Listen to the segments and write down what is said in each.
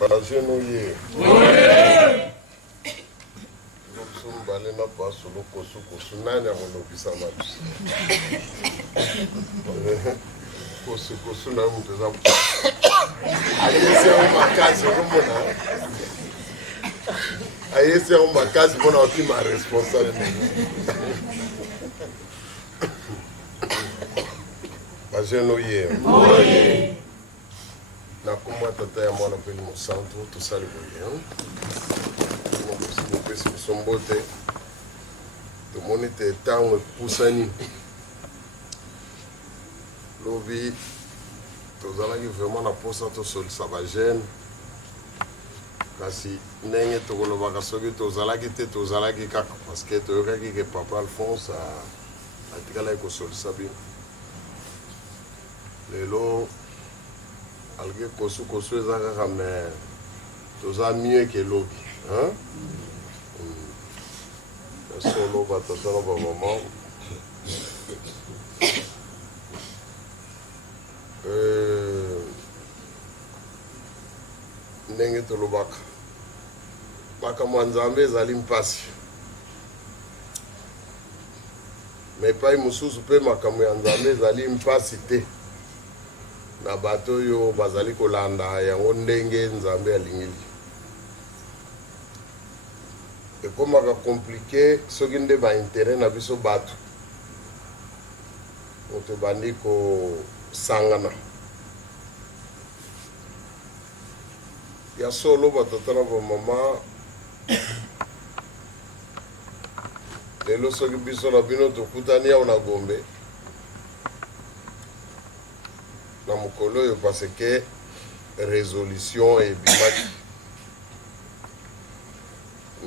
Bajenouye. Mbale na paso lokoso koso nani akolobisa bato koso koso na mutu eza ayesi yango makasi okomona ayesi yango makasi mpona otima responsable bajenouye nakomwa tata ya mwana mpeli mosantu tosali boye mopesi biso mbote tomoni te ntango epusani lobi tozalaki vraiment na mposa tosolisa bagene kasi ndenge tokolobaka soki tozalaki te tozalaki kaka parceke toyokaki ke papa alphonse atikalaki kosolisa bino lelo alge kosu eza kaka me toza mieux ke lobi solo batata na bamama ndenge tolobaka makambo ya nzambe ezali mpasi me epai mosusu mpe makambo ya nzambe ezali mpasi te na bato oyo bazali kolanda yango ndenge nzambe alingeli ekomaka komplike soki nde baintere na biso bato moto ebandi kosangana ya solo batata na bamama lelo soki biso na bino tokutani awa na Gombe na mokolo oyo parce que résolution ebimaki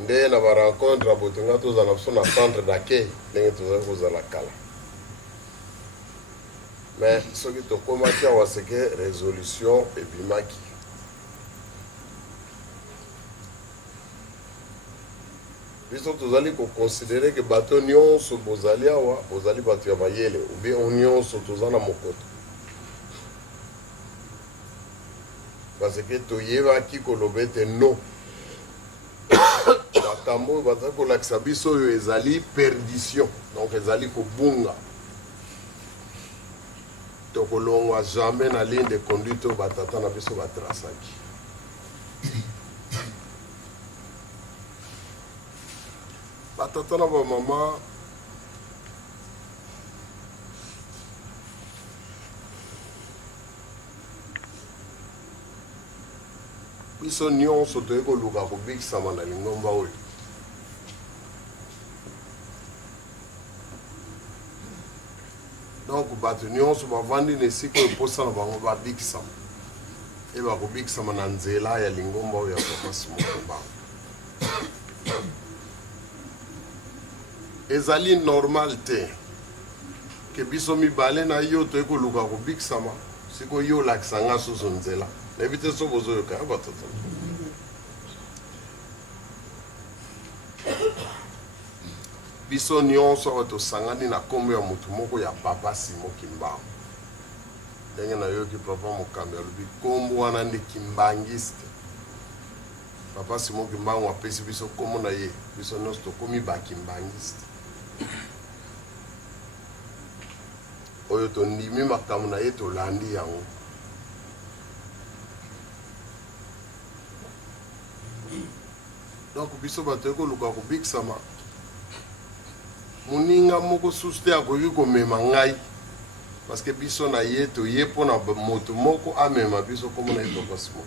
nde na barencontre abotenga tozala biso na centre d'accueil ndenge tozali kozala kala mais soki tokomaki awa seke résolution ebimaki biso tozali koconsidere ke bato nyonso bozali awa bozali bato ya mayele ubien nyonso toza na mokoto parce que toyebaki koloba ete non makambo oyo bazali kolakisa biso oyo ezali perdition donc ezali kobunga tokolongwa jamais na ligne de conduite oyo batata na biso batrasaki batata na bamama biso nyonso toyei koluka kobikisama na lingomba oyo donc bato nyonso bavandi na esika oyo mposa na bango babikisama e bakobikisama na nzela ya lingomba oyo ya papa Simon Bango ezali normal te ke biso mibale na yo toyei koluka kobikisama sikoyo yo olakisa nga susu nzela nayebi te so bozoyoka ya batata biso nyonso awa tosangani na kombo ya motu moko ya papa Simon Kimbangu ndenge nayoki papa mokambi alobi kombo wana nde kimbangiste papa Simon Kimbangu apesi biso kombo na ye biso nyonso tokomi bakimbangiste oyo tondimi makambo na ye tolandi yango donc biso bato ekoluka kobikisama moninga moko susu te akoki komema ngai parce que biso na ye toye mpona moto moko amema biso komo na ye papa Simon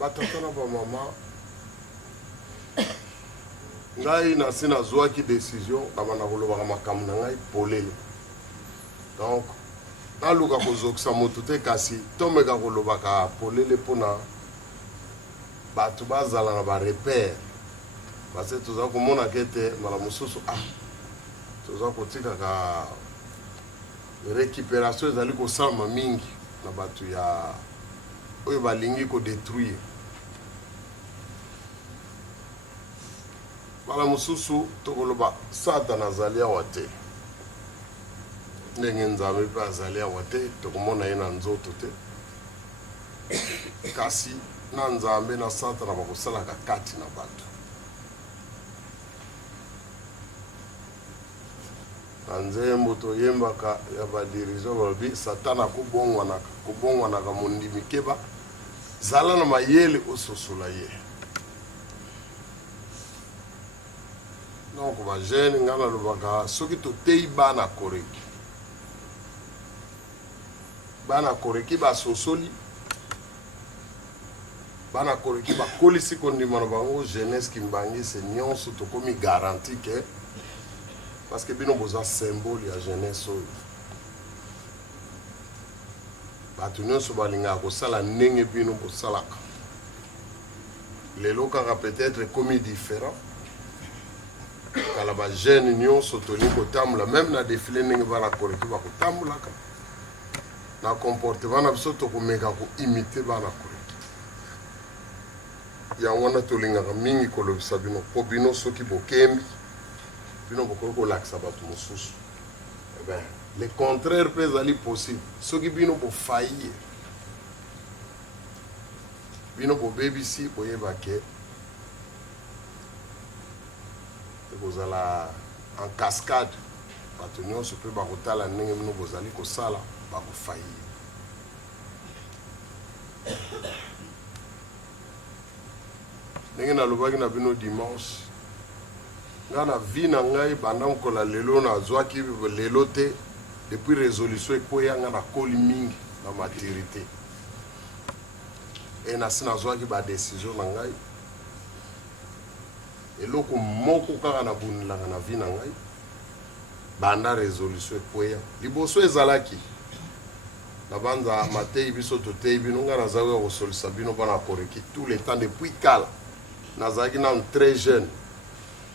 batata na bamama ngai nasi nazwaki décision kama na kolobaka makambo na ngai polele donc naluka kozokisa moto te kasi tomeka kolobaka polele mpona bato bazala na barepere parce que toza komona kete mbala mosusu toza kotikaka récupération ezali kosalama mingi na bato ya oyo balingi kodétruire mbala mosusu tokoloba Satan azali awa te ndenge nzambe mpe azali awa te tokomona ye na nzoto te kasi na nzambe na Satana bakosalaka kati na bato na nzembo toyembaka ya badirigeant balobi Satana akobongwanaka mondimi keba zala na mayele ososola ye. Donc bajeune nga nalobaka soki toteyi bana koreki basosoli bana koreki bakolisi kondima na bango jeunesse kimbangisi nyonso tokomi garanti ke parce que bino boza symbole ya jeunesse oyo bato nyonso balingaka kosala ndenge bino bosalaka lelo kaka peut-être ekomi différent kala bajeune nyonso tolingi kotambola même na défilé ndenge bana koreki bakotambolaka na comportement na biso tokomeka koimite bana koreki yango wana tolingaka mingi kolobisa bino po bino soki bokembi bino bokoki kolakisa bato mosusu. Eh bien, le contraire mpe ezali possible soki bino bofaillir bino bobebisi boyeba ke ekozala en cascade bato nyonso mpe bakotala ndenge bino bozali kosala bakofaillir. Ndenge nalobaki na bino dimanche nga na vie na ngai banda mokola lelo nazwaki lelo te depuis résolution ekoya nga nakoli mingi na maturité e nasi nazwaki badécision na ngai eloko moko kaka nabundelaka na vie na ngai banda résolution ekoya liboso ezalaki na banza mateyi biso toteyi bino nga nazalaki ya kosolisa bino bana koreki tout le temps depuis kala nazalaki nanu très jeune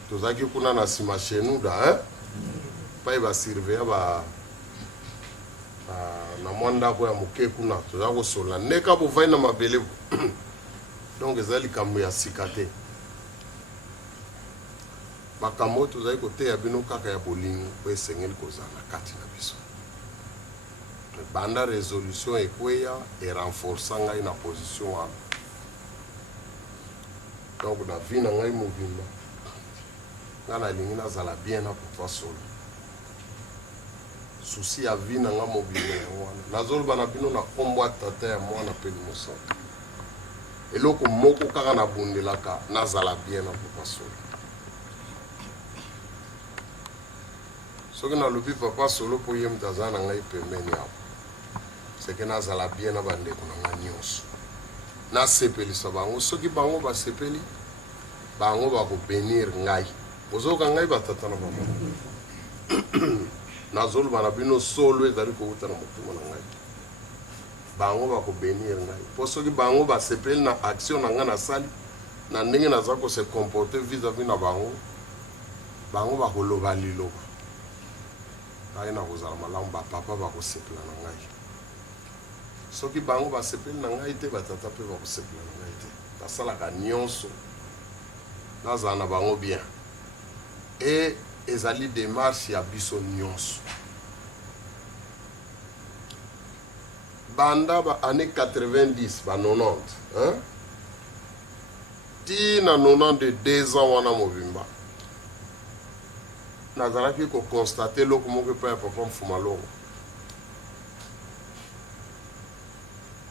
tozalaki kuna na nsima shenuda pai basurveya na mwa ndako ya moke kuna tozala kosola ndeka bovai na mabele donc eza likambo ya sika te makambo oyo tozali koteya bino kaka ya bolingo po esengeli kozala na kati na biso banda résolution ekweya erenforça ngai na position wana donc na vie na ngai mobimba nga nalingi nazala bien na papa solo souci ya vie na nga mobimba yango wana nazoloba na bino na kombo ya tata ya mwana mpe limosanto eloko moko kaka nabundelaka nazala bien na papa solo soki nalobi papa solo mpo ye moto aza na ngai pembeni awa seke nazala bien na bandeko na nga nyonso nasepelisa bango soki bango basepeli bango bakobenir ngai bozoka ngai batata na bango nazoloba na bino solo ezali kouta na motema na ngai bango bakobenir ngai mpo soki bango basepeli na action na ngai nasali na ndenge naza kose comporte vis-à-vis na bango bango bakoloba liloba ngai na kozala malamu bapapa bakosepela na ngai soki bango basepeli na ngai te batata mpe bakosepela na ngai te basalaka nyonso nazala na bango bien e ezali démarche ya biso nyonso banda ba année 90 ba 90 ti na 92 ans wana mobimba nazalaki kokonstate eloko moko epai ya papa mfuma longo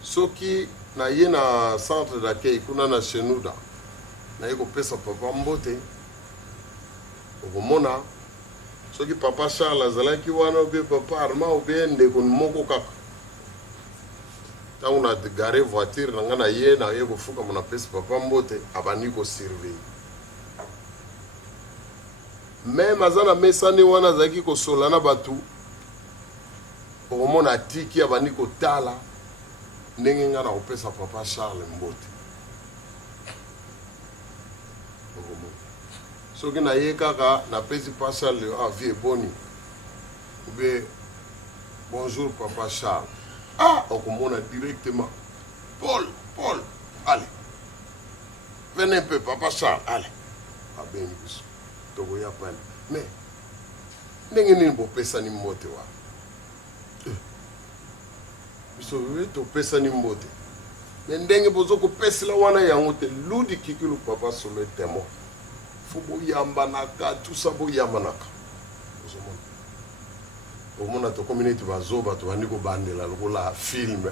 soki naye na centre d'accueil kuna na shenuda naye kopesa papa mbote okomona soki papa Charles azalaki wana obe papa Armand obe ndeko moko kaka ntango na gare voiture na nga naye kofukama napesi papa mbote abandi kosurveille meme aza na mesani wana azalaki kosola na bato okomona atiki abandi kotala ndenge nga na kopesa papa Charles mbote soki naye kaka napesi papa Charles vie eboni obe bonjour papa Charles okomona directement Paul allez venez un peu papa Charles allez abengi biso tokoya pale mais ndenge nini bopesani mbote wana biso topesani mbote me ndenge bozo kopesela wana yango te ludi kikilu papa solo temo fo boyambanaka tusa boyambanaka ozomona omona to community bazoba to bandi kobandela lokola film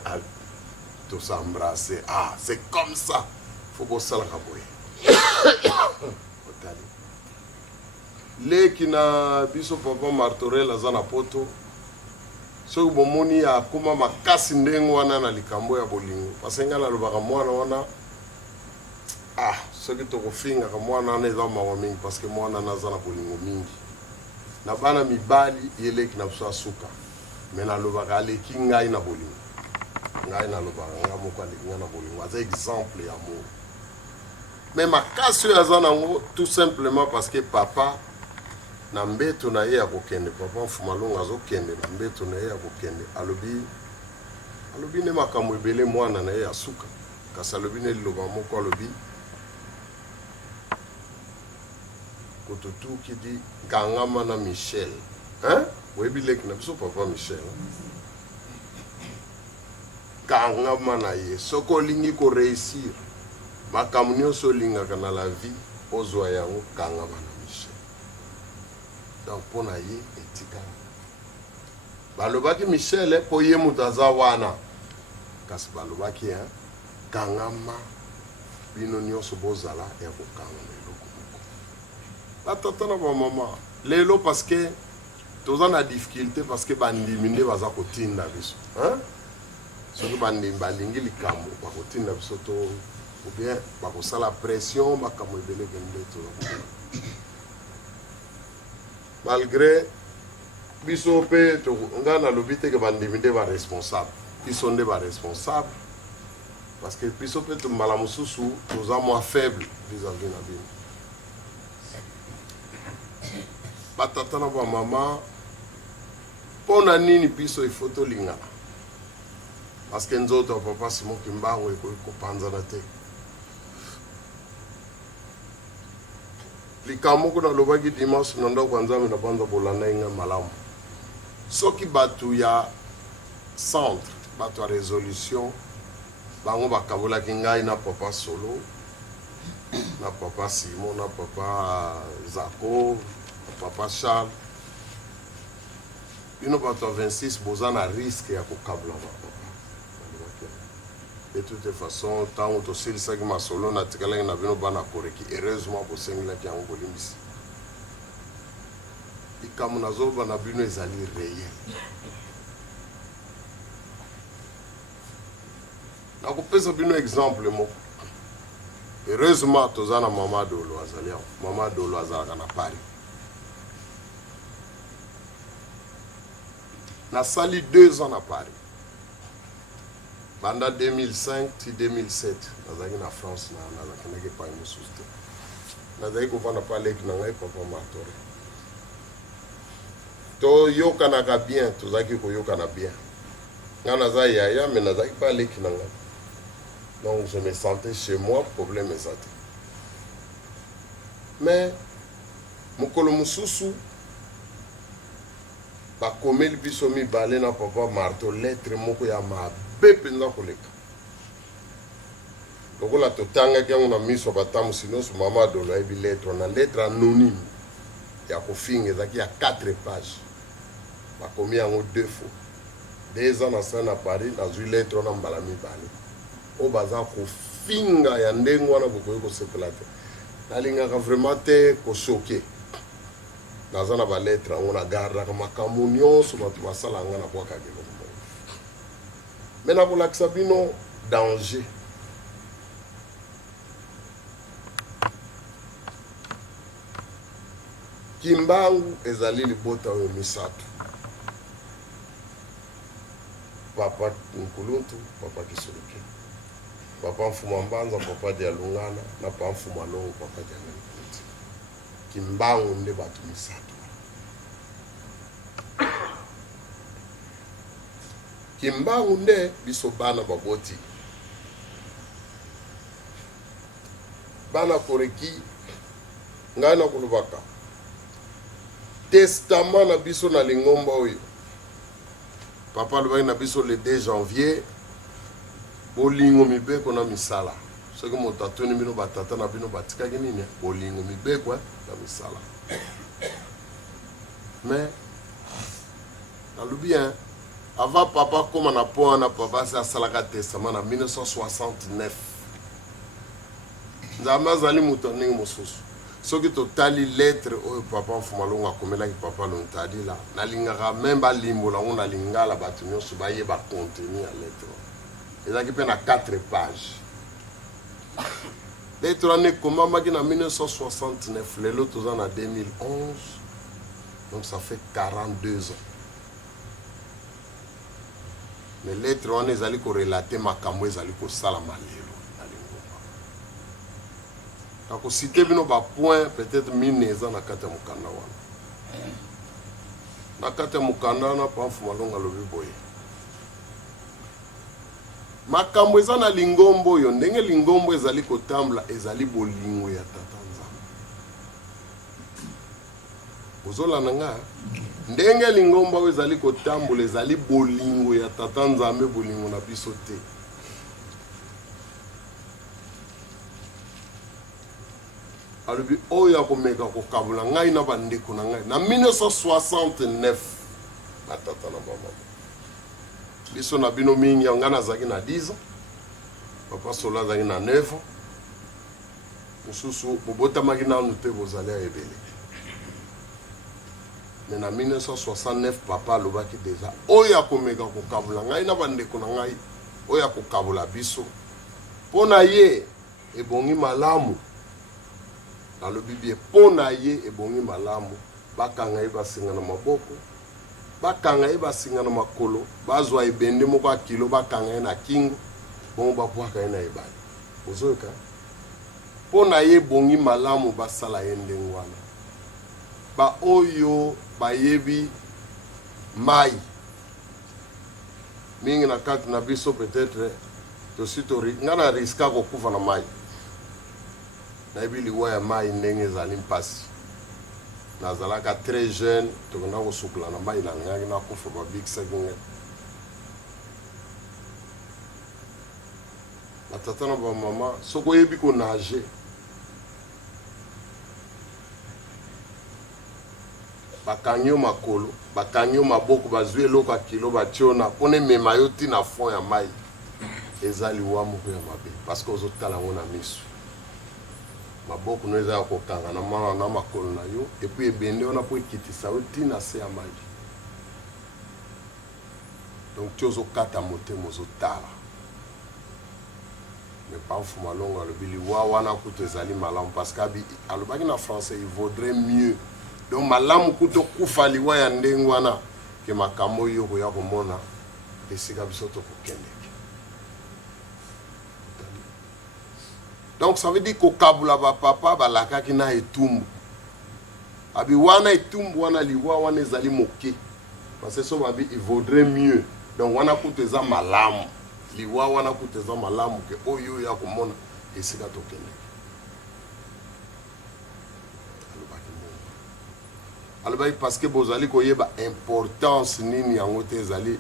to s'embrasser c'est comme ça faut bosalaka boye otali leki na biso papa Martorell aza na poto soki bomoni akoma makasi ndenge wana na likambo ya bolingo parce nga nalobaka mwana wana soki tokofingaka mwana wana eza mawa mingi parce que mwana wana aza na bolingo mingi na bana mibali yeleki na biso asuka me nalobaka aleki ngai na bolingo ngai nalobaka nga moko aleki ngai na bolingo aza exemple ya mo me makasi oyo aza nango tout simplement parce que papa na mbeto na ye ya kokende papa Mfumalongo azokende na mbeto na ye ya kokende alobi ne makambo ebele mwana na ye ya suka kasi alobi ne liloba moko alobi kototuki di gangama na Michel oyebi leki na biso papa Michel gangama na ye soki olingi koreusir makambo nyonso olingaka na la vie ozwa yango gangama na donc pour na ye etika balobaki Michel po ye mutu aza wana kasi balobaki kangama bino nyonso bozala ya kokangama eloko moko batata na bamama lelo parce que toza na difficulté parce que bandimi nde baza kotinda biso soki bandimi balingi likambo bakotinda biso to ou bien bakosala pression makambo ebeleke nde toza malgré biso pe nga nalobi te ke bandimi nde baresponsable biso nde baresponsable parce que biso pe mbala mosusu toza mwa faible vis-à-vis na bino batata na bamama mpo na nini biso ifo tolingana parce que nzoto ya papa Simon Kimbangu ekoki kopanzana te likambo moko nalobaki dimanche na ndako ya Nzambe na banza bolanda inga malamu soki bato ya centre bato ya résolution bango bakabolaki ngai na papa Solo na papa Simon na papa Zako na papa Charles bino bato ya 26 boza na risque ya kokabola bapapa de toute façon ntango tosilisaki masolo natikalaki na bino bana koreki heureusement bosengelaki yango bolimbisi likambo nazoba na bino ezali réel nakopesa bino exemple moko heureusement toza na mama Dolo azali awa mama Dolo azalaka na Paris nasali 2 ans na Paris banda 2005 ti 2007 nazalaki na France nazalaki epai mosusu te nazalaki kovanda pa leki na ngai papa Martorell toyokanaka bien tozalaki koyokana bien nga naza yaya me nazalaki pa leki na ngai donc je me sentais chez moi problème eza te mais mokolo mosusu bakomeli biso mibale na papa Marteau lettre moko ya mabe mpenza koleka lokola totangaki yango na miso batambusi nyonso mama Dolo ayebi lettre na lettre anonyme ya kofinga ezalaki ya 4 pages bakomi yango 2 fois 2 ans na sa na Paris nazwi lettre wana mbala mibale oyo baza kofinga ya ndenge wana bokoki kosepela te nalingaka vraiment te kosoke naza na balettre yango nagardaka makambo nyonso bato basala nga na bwaka eloko moko me nakolakisa bino danger Kimbangu ezali libota oyo misato papa Nkuluntu papa Kisoloke papa Mfuma Mbanza papa Dialungana na papa Mfumalongo papa Dialungana Kimbangu nde bato misato Kimbangu nde biso bana baboti bana koreki ngai na kolobaka testament na biso na lingomba oyo papa alobaki na biso le 2 janvier bolingo mibeko na misala soki moto atuni bino batata na bino batikaki nini bolingo mibeko na misala mais nalobi avant papa koma na po wana papa asi asalaka testament na 1969 nzambe azali moto ya ndenge mosusu soki totali lettre oyo papa Mfumalongo akomelaki papa Lontadila nalingaka meme balimbola ngo na lingala bato nyonso bayeba contenu ya lettre ezalaki mpe na 4 pages lettre wana ekomamaki na 1969 lelo toza na 2011 donc ça fait 42 ans mais lettre wana ezali korelate makambo ezali kosalama lelo na lingomba nakosite bino bapoint peut-être mine eza na kati ya mokanda wana na kati ya mokanda wana pa Mfumalongo alobi boye makambo eza na lingombo oyo ndenge lingombo ezali kotambola ezali bolingo ya tata nzambe ozolanda nga ndenge lingombo oyo ezali kotambola ezali bolingo ya tata nzambe bolingo na biso te alobi oyo akomeka kokabula ngai na bandeko na ngai na 1969 na tata na mama biso na bino mingi yango nazalaki na 10 ans papa Solo azalaki na 9 ans mosusu bobotamaki nanu te bozali ebele mais na 1969 papa alobaki deja oyo akomeka kokabula ngai na bandeko na ngai oyo akokabula biso mpo na ye ebongi malamu nalobi bie mpo na ye ebongi malamu bakanga ye basinga na maboko bakanga ye basinga na makolo bazwa ebende moko ya kilo bakanga ye na kingo bongo babwaka ye na ebale ozoyoka mpo na ye ebongi malamu basala ye ndenge wana baoyo bayebi mai mingi na kati na biso peut-être tositori nga na riska kokufa na mai nayebi liwa ya mai ndenge ezali mpasi nazalaka très jeune tokenda kosukula na mai na ngai nakufa babikisaki ngai batata na bamama soki oyebi konage bakangi yo makolo bakangi yo maboko bazwi eloko ya kilo batio na mpona emema yo ntina fond ya mai eza liwa moko ya mabe parce que ozotala yango na miso maboko no eza ya kokanga na mwana na makolo na yo epuis ebende wana mpo ekitisa yo ntina se ya mai donc ti ozokata motema ozotala mais pa Mfumalongo alobi liwa wana kutu ezali malamu parce que alobaki na français il vaudrait mieux donc malamu kutu okufa liwa ya ndenge wana ke makambo oyo koya komona esika biso tokokendeki donc ça veut dire kokabula bapapa balakaki na etumbu abi wana etumbu wana liwa wana ezali moke parce que so babi il vaudrait mieux donc wana kutu eza malamu liwa wana kutu eza malamu ke oyo ya komona esika tokendeki alobaki parce que bozali koyeba importance nini yango te ezali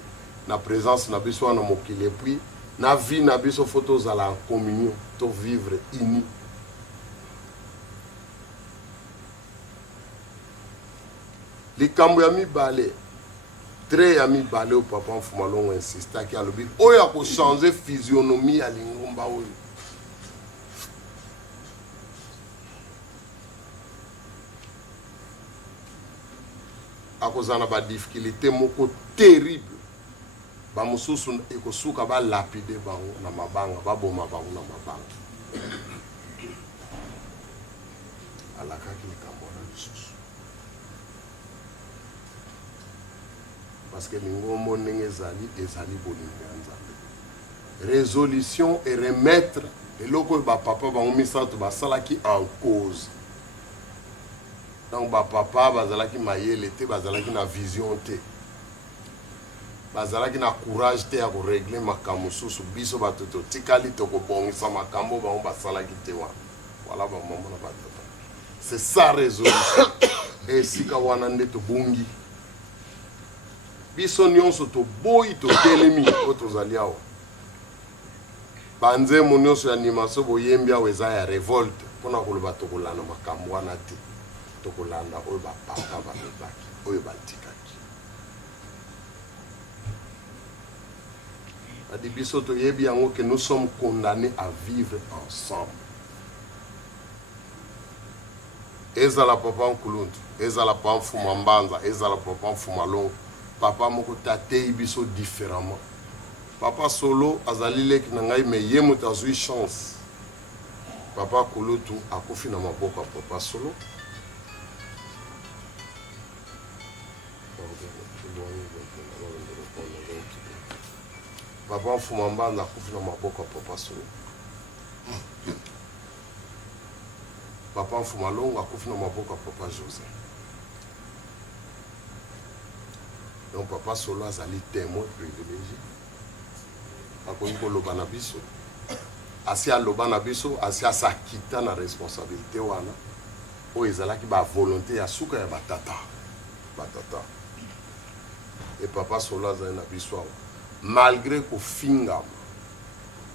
na présence na biso wana mokili epuis na vie na biso fo tozala en communion to vivre uni likambo ya mibale tre ya mibale oyo papa Mfumalongo insistaki alobi oyo akochange physionomie ya lingomba oyo akozala na badifficulté moko terrible bamosusu ekosuka balapide bango na mabanga baboma bango na mabanga alakaki likambo wana lisusu parce que lingombo ndenge ezali bolingo ya Nzambe résolution et remettre eloko oyo bapapa bango misato basalaki en cause donc bapapa bazalaki mayele te bazalaki na vision te bazalaki na courage te ya koregle makambo mosusu biso bato totikali tokobongisa makambo bango basalaki te wana wala bamama na batata c'est ça résolution esika wana nde tobungi biso nyonso toboyi totelemi o tozali awa banzembo nyonso ya animation boyembi awa eza ya révolte mpona koloba tokolanda makambo wana te tokolanda oyo bapapa balobaki oyo batikaki adi biso toyebi yango que nous sommes condamnés à vivre ensemble. Ezala papa Nkuluntu, ezala papa Mfuma Mbanza, ezala papa Mfuma Longo, papa moko tatei biso différemment. Papa Solo azali leki na ngai me ye moto azwi chance. Papa Kulutu akufi na maboko ya papa Solo. Papa Mfuma Mbanza akufi na maboko ya papa Solo. Papa Mfuma Longo akufi na maboko ya papa José. Donc papa Solo azali témoin privilégié. Akoki koloba na biso. Asi aloba na biso, asi asakita na responsabilité wana. Oyo ezalaki ba volonté ya suka ya batata. Batata. Et papa Solo azali na biso awa. Malgré kofingama,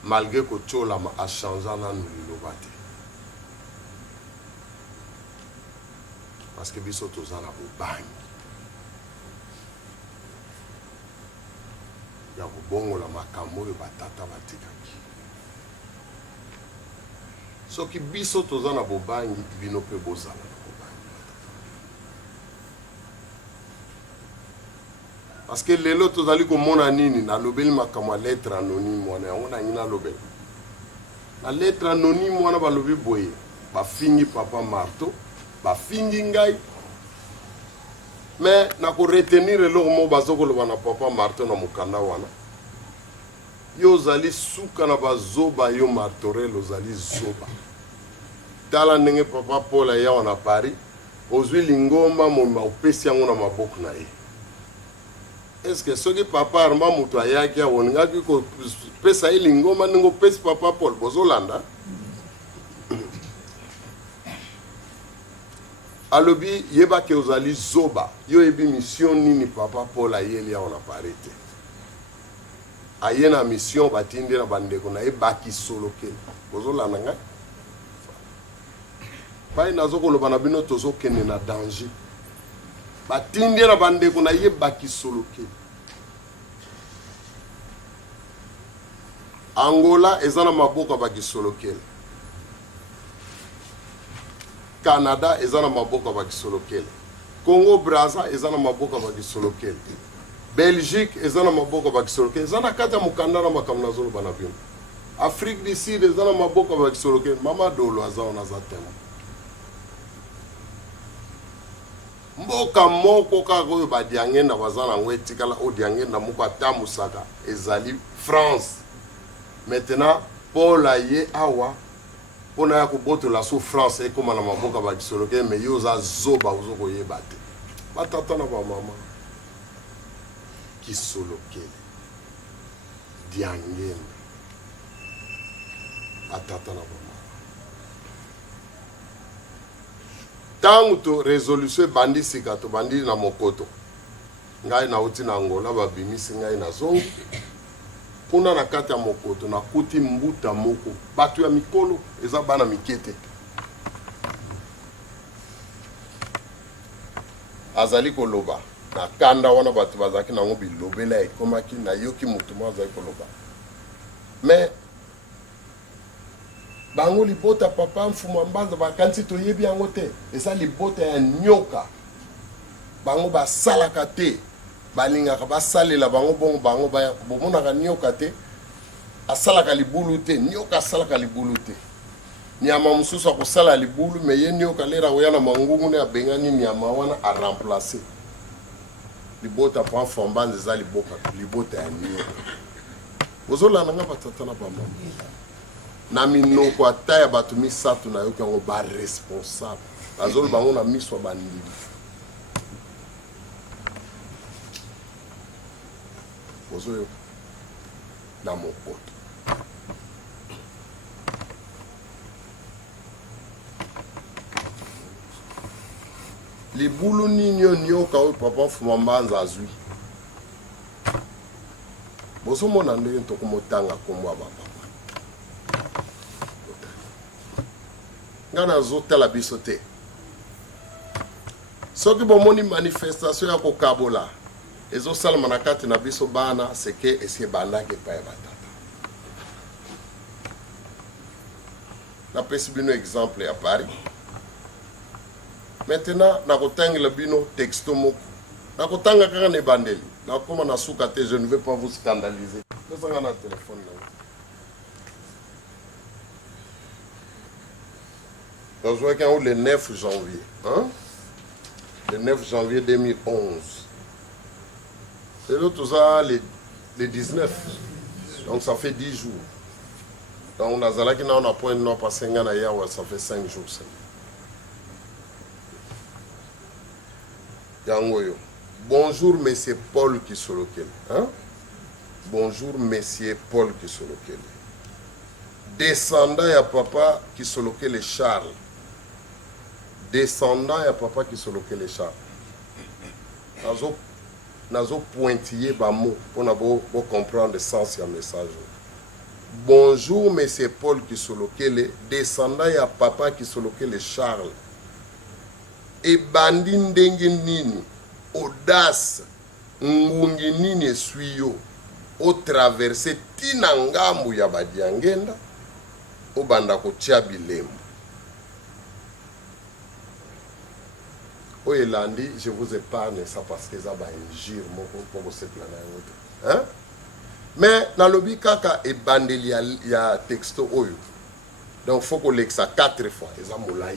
malgré kotolama achangeant nanu liloba te. Parce que biso toza na bobangi. Ya kobongola makambo oyo batata batikaki. Soki biso toza na bobangi, bino pe bozala na bobangi. Parce que lelo tozali komona nini na lobeli makambo ya lettre anonyme wana yango na ngina lobeli. Na lettre anonyme wana balobi boye, bafingi papa Marteau, bafingi ngai. Mais na ko retenir eloko mo bazokoloba na papa Marteau na mokanda wana. Yo zali suka na bazoba yo Martorel ozali zoba. Tala ndenge papa Paul ya wana Paris, ozwi lingomba mo opesi yango na maboko na ye. Est-ce que soki papa arma mutu ayaki awoningaki ko pesa ye lingomba ningo pesi papa Paul bozolanda? Alobi yeba ke ozali zoba yo ebi mission nini papa Paul ayeli ya ona parete ayena mission batindi na bandeko na ebaki solo ke bozolanda ngai pai nazokoloba na bino tozokende na danger batindi na bandeko na yebaki solo ke Angola ezana maboka baki solo ke Canada ezana maboka bakisolokele. Congo Brazza ezana maboka bakisolokele. Belgique ezana maboka bakisolokele. Ezana kata mukanda na makamna zolo banabino. Afrique du Sud ezana maboka bakisolokele. Mama dolo azana zatema. Mboka moko kako badiange na bazana ngwetikala odiange na muka tamusaka ezali France. Maintenant Paul aye awa on a kuboto la souffrance et comme na maboka ba kisoloke mais yo za zoba uzoko yebate batata na ba mama kisoloke diangene batata na ba mama tangu to résolution bandi sikato bandi na mokoto ngai na uti na Angola ba bimisi ngai na zongo kuna na kati ya mokoto na kuti mbuta moko batu ya mikolo eza bana mikete azali koloba na kanda wana batu bazaki nango bilobela ekomaki na yoki mutu mo azali koloba mais bango libota papa Mfuma Mbanza bakanisi toyebi yango te eza libota ya nyoka bango basalaka te balingaka basalela bango bongo bango baya bomonaka nyoka te asalaka libulu te nyoka asalaka libulu te nyama mususu akosala libulu me ye nyoka lera oya na mangungu ne abengani nyama wana a remplacer libota pa Mfuma Mbanza eza libota ya nyoka bozolanda nga batata na bamama na minoko ata ya bato misato na yoki yango ba responsable bazolo bango na miso ya bandimi bozoyo na mokoto libulu nini yo nyoka oyo papa Mfuma Mbanza azwi boso mona ndenge tokomotanga kombo ba papa ngana zotala biso te soki bomoni manifestation ya kokabola ezosalama na kati na biso bana seke eske bandaki epai ya batata napesi bino exemple ya Paris. Maintenant nakotangela bino texto moko nakotanga kaka na ebandeli nakoma na suka te, je ne vais pas vous scandaliser. Tozanga na téléphone na nazwaki yango le 9 janvier hein? Le 9 janvier 2011. Et l'autre ça le 19. Donc ça fait 10 jours. Donc on a zala qui n'a pas point non pas 5 ans hier, ça fait 5 jours. Yangoyo. Bonjour monsieur Paul Kisolokel. Hein? Bonjour monsieur Paul Kisolokel. Descendant ya papa Kisolokel Charles. Descendant ya papa Kisolokel Charles. Nazo pointiller ba mot pour comprendre le sens du message. Bonjour monsieur Paul Kisolokele, descendant ya papa Kisolokele Charles. Et bandi ndenge nini, audace, ngungi nini esuyo, o traverser tina ngambu ya badiangenda, o banda kotia bilembo. Oyelandi, je vous épargne ça parce que ça va injure mon pour ce plan. Hein? Mais dans le kaka et bandeli ya texto oyo. Donc faut qu'on l'exa 4 fois et ça molai.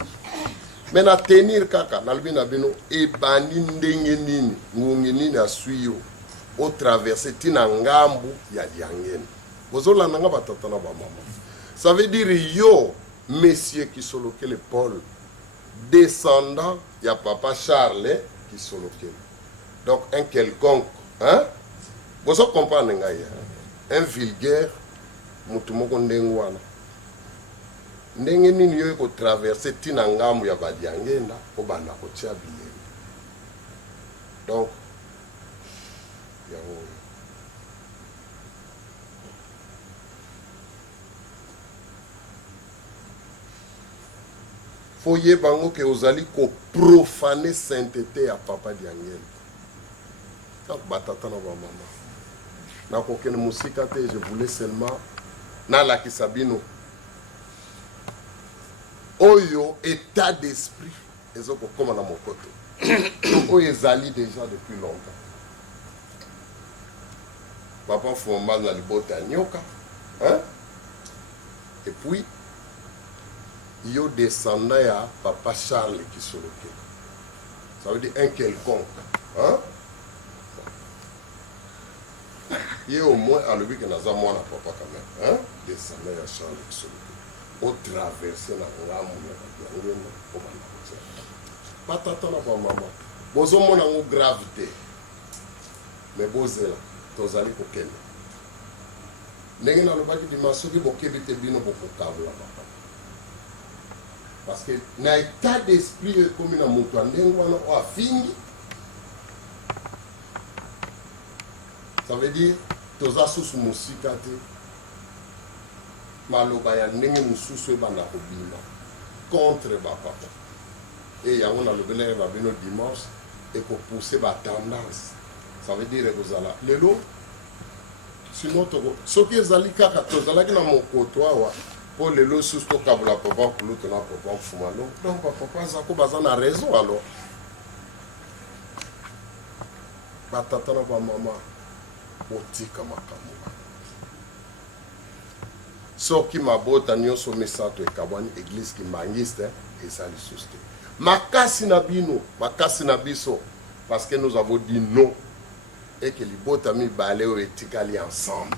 Mais na tenir kaka na lobby na bino e bandi ndenge nini ngungi nini asuyo o traverser tina ngambu ya diangene. Bozola nanga batata na ba mama. Ça veut dire yo monsieur Kisolokele Paul descendant il y a papa Charles qui sont locaux. Donc un quelconque, hein? Vous comprenez, un vulgaire, mutumoko ndengwana. Ndenge nini yo ko traverser tina ngamu ya badiangenda ko banda ko tia bilé. Donc yango foye bango ke ozali ko profaner sainteté ya papa diangel. Donc batata na ba mama. Na kokene musika te, je voulais seulement na la kisabino. Oyo état d'esprit ezoko koma na mokoto. Oyo ezali déjà depuis longtemps. Papa formal na libota nyoka, hein? Et puis yo descendant ya papa Charles Kisolokele. Ça veut dire un quelconque. Hein? Il est au moins à l'objet que nous avons mon papa quand même. Hein? Descendant ya Charles Kisolokele. Au traverser la ngamu ya ngeno comme on a dit. Patata na ba mama. Bozo mona ngo gravité. Mais bozela tozali ko kende. Ndenge na lobaki dimanche ki bokebi te bino bokokabla papa. Parce que na état d'esprit comme na mutu andengo wana o afingi. Ça veut dire toza susu musika te. Maloba ya ndenge mususu ebanda kobima contre ba papa. Et yango na lobele ba bino dimanche et ko pousser ba tendance. Ça veut dire que zala lelo sinon to soki ezali kaka tozala ki na mokoto awa. Pour les lots sous le câble, papa, pour l'autre, papa, fumalo. Donc, papa, ça a raison alors. Batata na maman, otika makamu. So qui m'a bota nyoso mesato e kabani église qui mangiste et ça le sousté. Makasi na bino, makasi na biso, parce que nous avons dit non et que les bota mi baleo etikali ensemble.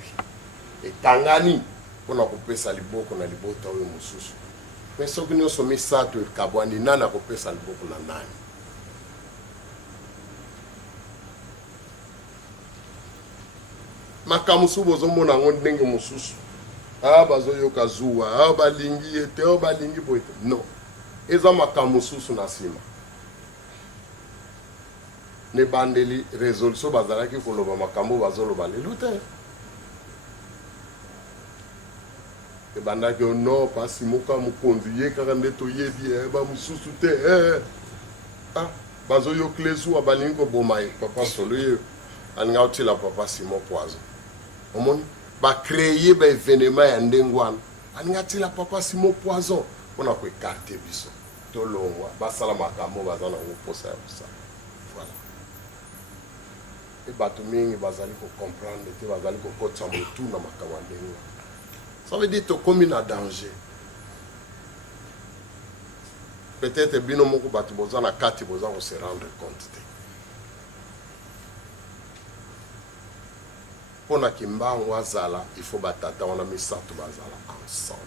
Et tangani. Pour nous couper ça liboko na libota oyo mususu. Mais ce que nous sommes sato e kabwani nana couper ça liboko na nani. Makamusu bozo mona ngondenge mususu. Ah bazo yoka zuwa, ah balingi ete, ah balingi boite. Non. Eza makamususu na sima. Ne bandeli résolution bazalaki koloba makambo bazoloba lelo te. Et banda que non, pas si mon cas me conduit, car on est au yébi, bah me sous-souté, ah, bazo yo klezu abalingo bomaï, papa solo, on a la papa Simon Poison. Au monde, bah créer bah événement et ndengwan, on a la papa Simon Poison, on a quoi carte biso, tout le monde, bah salamaka mo bazana ou posa ça, voilà. Et bah tout le monde bazali ko comprendre, et bazali ko kotsa mo tout na makamandengwa. Ça veut dire que tu es comme un danger. Peut-être que tu vas se rendre compte. Pour que tu il faut que tu ensemble.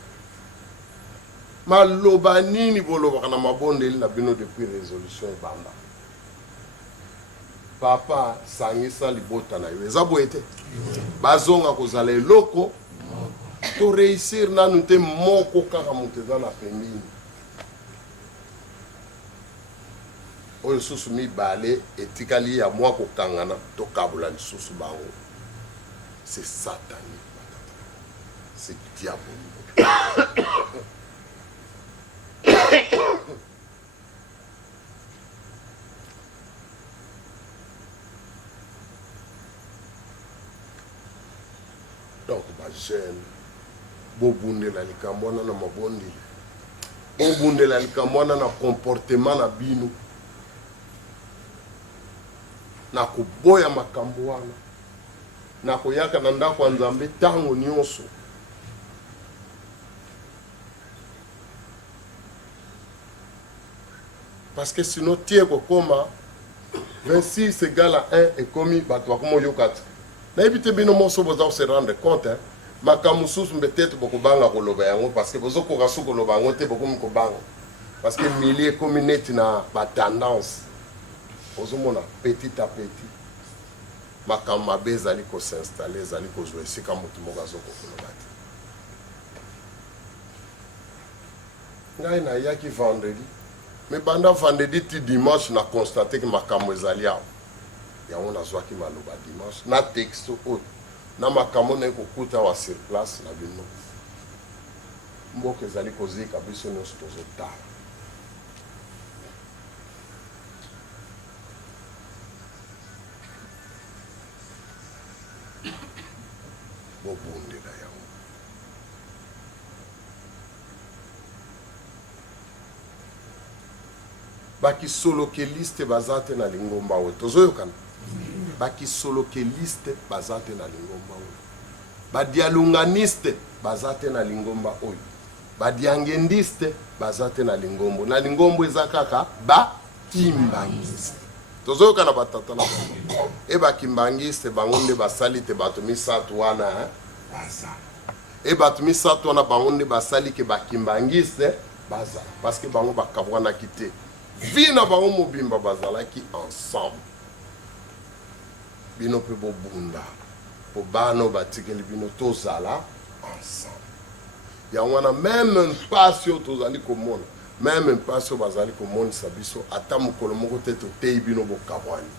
Malobani ni boloba na mabondeli na bino depuis résolution et banda. Papa sangisa libota na yo. Ezabo ete. Bazonga kozala eloko. To réussir na nous te moko kaka muteza na pembini. Oyo susu mi balé etikali ya moi ko kangana to kabula susu bango. C'est satanique. C'est diabolique. Donc ba jeune bobundela likambo wana na mabondi bobundela likambo wana na comportement na bino na kuboya makambo wana na koyaka na ndako ya Nzambe tango nyonso parce que sinon tie kokoma 26 égale à 1 et commis bato bakomo yokati na ebite bino moso boza se rendre compte hein makamususu peut-être beaucoup banga koloba yango parce que bozo ko rasu koloba yango te beaucoup ko banga parce que milieu communauté na ba tendance bozo mona petit à petit makama bezali ko s'installer zali ko jouer sika mutu mogazo ko koloba ngai na yaki vendredi mais pendant vendredi ti dimanche na constater que makamo ezali awo yango nazwaki maloba dimanche na texto oyo na makambo na kokuta wa sur place na bino mboka ezali kozika biso nyonso tozotala bobundela yango bakisoloke liste baza te na lingomba oyo tozoyokana bakisoloke liste baza te na lingomba oyo badialunganiste baza te na lingomba oyo badiangendiste baza te na lingombo eza kaka bakimbangiste tozoyokana batata na bango e bakimbangiste bango nde basali te bato misato wana baza e bato misato wana bango nde basali ke bakimbangiste baza parce que bango bakabwanaki te vi na bango mobimba bazalaki ensemble bino pe bobunda po bano batikeli bino tozala ensemble yango wana même mpasi oyo tozali komona même mpasi oyo bazali komonisa biso ata mokolo moko te toteyi bino bokabwani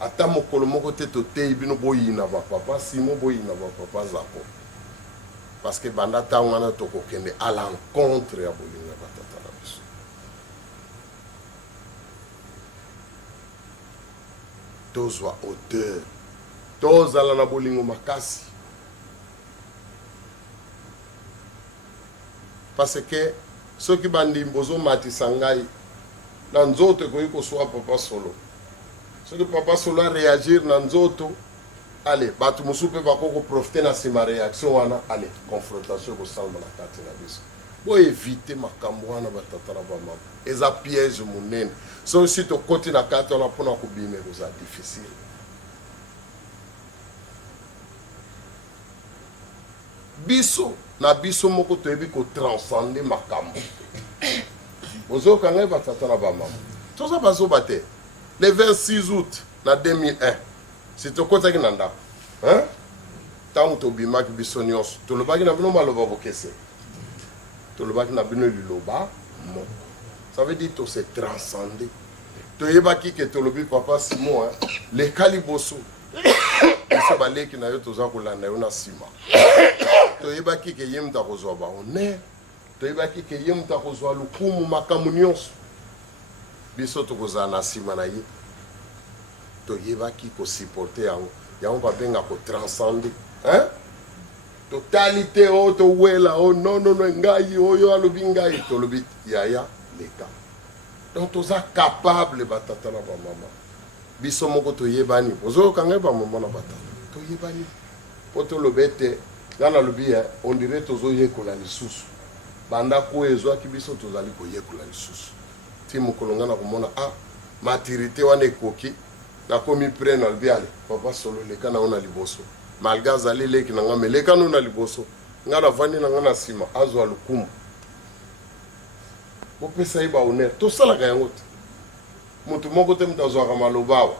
ata mokolo moko te toteyi bino boyina bapapa simo boyina bapapa zapo parce que banda ntango wana tokokende à l'encontre ya bolingo ya batata na biso tozwa auteur tozala na bolingo makasi parce que soki bandimbo bozomatisa ngai na nzoto ekoki koswa papa solo soki papa solo aréagir na nzoto ale bato mosusu mpe bakoki koprofite na nsima réaction wana ale confrontation ekosalama na kati na biso boevite makambo wana batata na bamama eza piège monene soki si tokoti na kati wana mpona kobima ekoza difficile biso na biso moko toyebi kotranscende makambo bozoyoka ngai batata na bamama toza bazoba te le 26 août na 2001 si tokotaki na ndako ntango tobimaki biso nyonso tolobaki na bino maloba bokese tolobaki na bino liloba moko ça veut dire tose transcende toyebaki ke tolobi papa Simon lekali boso biso baleki na yo toza kolanda yo na nsima toyebaki ke ye mutu akozwa bahonneur, toyebaki ke ye mutu akozwa lukumu makambo nyonso, biso tokozala na nsima na ye toyebaki kosupporte yango yango babenga kotranscende totali te o towela o nonono ngai oyo alobi ngai tolobi yaya leka. Donc toza capable batata na bamama biso moko toyebani ozoyoka ngai bamama na batata toyebani po tolobi ete nga nalobi on dirait tozoyekola lisusu bandako oyo ezwaki biso tozali koyekola lisusu ti mokolo nga na komona maturité wana ekoki nakomi pre na lobi ale papa solo leka na ona liboso malgré azali leki na nga me leka na ona liboso nga navandi na nga na nsima azwa lukumu bopesa ye bahonneur tosalaka yango te motu moko te moto azwaka maloba awa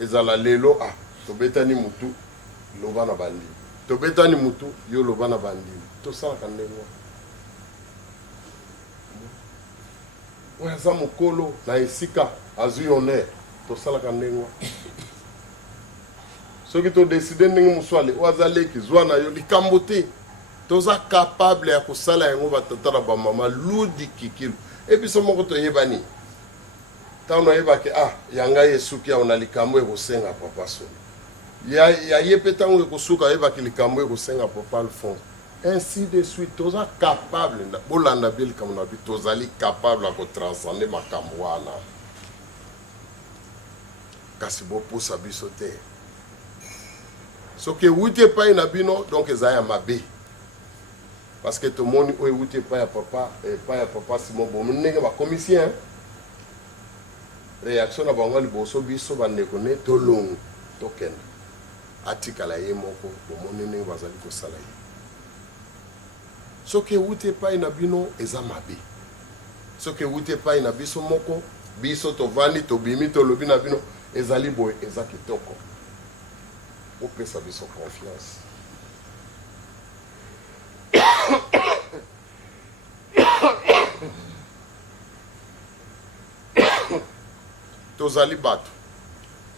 ezala lelo tobetani mutu loba na bandimi tobetani mutu yo loba na bandimi tosalaka ndenge oyo aza mokolo na esika azwi honneur tosalaka ndenge soki todeside ndenge moswale oyo aza leki zwa na yo likambo te toza capable ya kosala yango batata na bamama ludi kikilu ebiso moko toyebani ntango nayebaki yanga ye suki awo na likambo ekosenga papa solo ya ye mpe ntango ekosuka ayebaki likambo ekosenga papa alphonse ainsi de suite toza capable bolanda bie likambo na bi tozali capable ya kotranscende makambo wana kasi bopusa biso te soki ewuti epai na bino donc eza ya mabe parce que tomoni oyo ewuti epai ya papa Simon bomo ndenge bakomisien réaction na bango liboso biso bandeko ne tolongo tokende atikala ye moko bomoni ndenge bazali kosala ye soki ewuti epai na bino eza mabe soki ewuti epai na biso moko biso tovandi tobimi tolobi na bino ezali boye eza kitoko opesa biso confiance tozali bato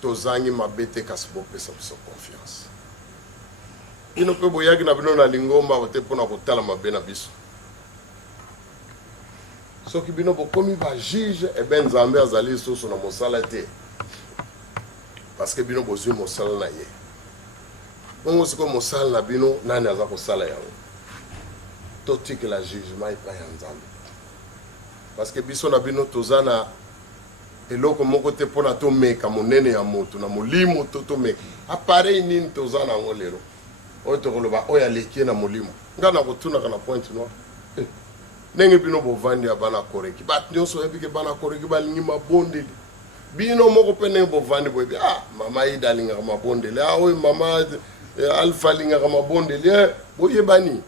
tozangi mabe te kasi bopesa biso confiance bino mpe boyaki na bino na lingomba te mpona kotala mabe na biso soki bino bokomi bajuge nzambe azali lisusu na mosala te parce que bino bozwi mosala na ye bongo sikoyo mosala na bino nani aza kosala yango totikela jugement epai ya nzambe parce que biso na bino toza na eloko moko te mpona tomeka monene ya moto na molimo to tomeka apareil nini toza na yango lelo oyo tokoloba oyo alekie na molimo nga na kotunaka na pointe noire ndenge bino bovandi ya bana koreki bato nyonso oyebike bana koreki balingi mabondeli bino moko mpe ndenge bovandi boyebi mama ida alingaka mabondeli oyo mama alpha alingaka mabondeli boyebani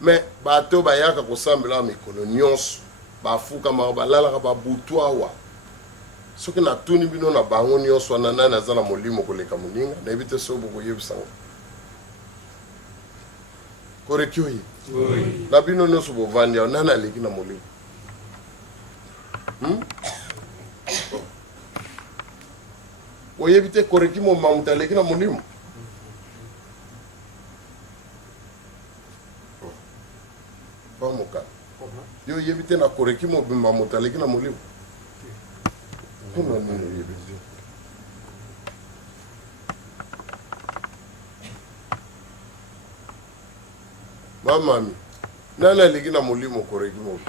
me bato bayaka kosambelaka mikolo nyonso bafukamaka balalaka babutu awa soki natuni bino na bango nyonso wana nani aza na molimo koleka moninga nayebi te soki bokoyebisanga koreki oye na bino nyonso bovandi awa nani aleki na molimo oyebi te koreki momamutu aleki na molimo bamoka yo oyebi te na koreki mobimba moto aleki na molimo kuna nini oyebi te mamami nani aleki na molimo koreki mobi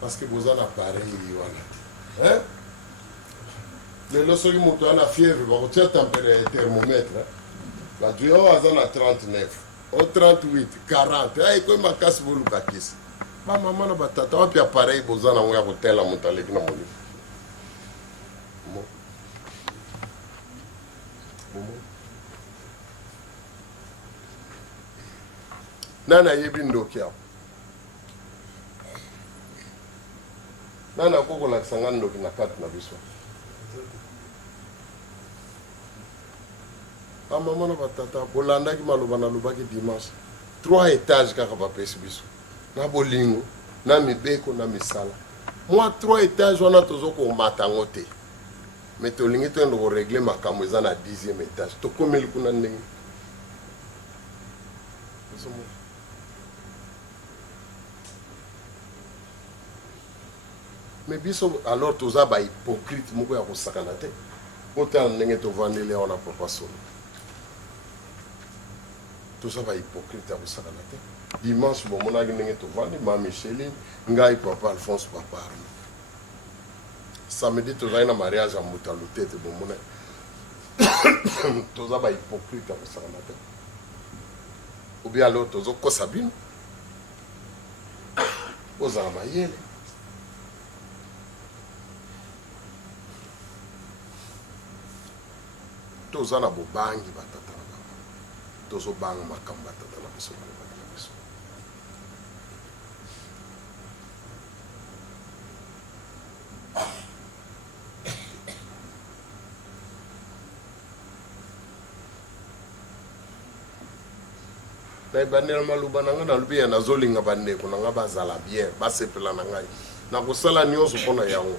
parce que boza na pareil wana lelo soki moto ana fièvre bakotia thermomètre badwi oyo aza na 39 o 38 40 ekoyi makasi boluka kisi bamama na batata wapi apareil boza nango ya kotela moto aleki na molimo nani ayebi ndoki awo nani akokolakisa nga ndoki na kati na biso bamama na batata bolandaki maloba nalobaki dimanche 3 étages kaka bapesi biso na bolingo na mibeko na misala mwa 3 étages wana tozokomata yango te me tolingi toyende koregle makambo eza na 10e étage tokomeli kuna ndenge mais biso alors toza ba hypocrite moko ya kosakana te otala ndenge tovandeli awa na papa solo toza ba hypocrite ya kosakana te dimanche bomonaki ndenge tovandi ma Micheline ngai papa Alphonse papa Arnaud samedi tozali na mariage ya moto alutete bomona toza ba hypocrite ya kosakana te ou bien alors tozokosa bino ozala mayele toza na bobangi batata na bango tozobanga makambo batata na biso balobaki na biso na ebandela maloba na ngai nalobi ya nazolinga bandeko na ngai bazala bien basepela na ngai na kosala nyonso mpo na yango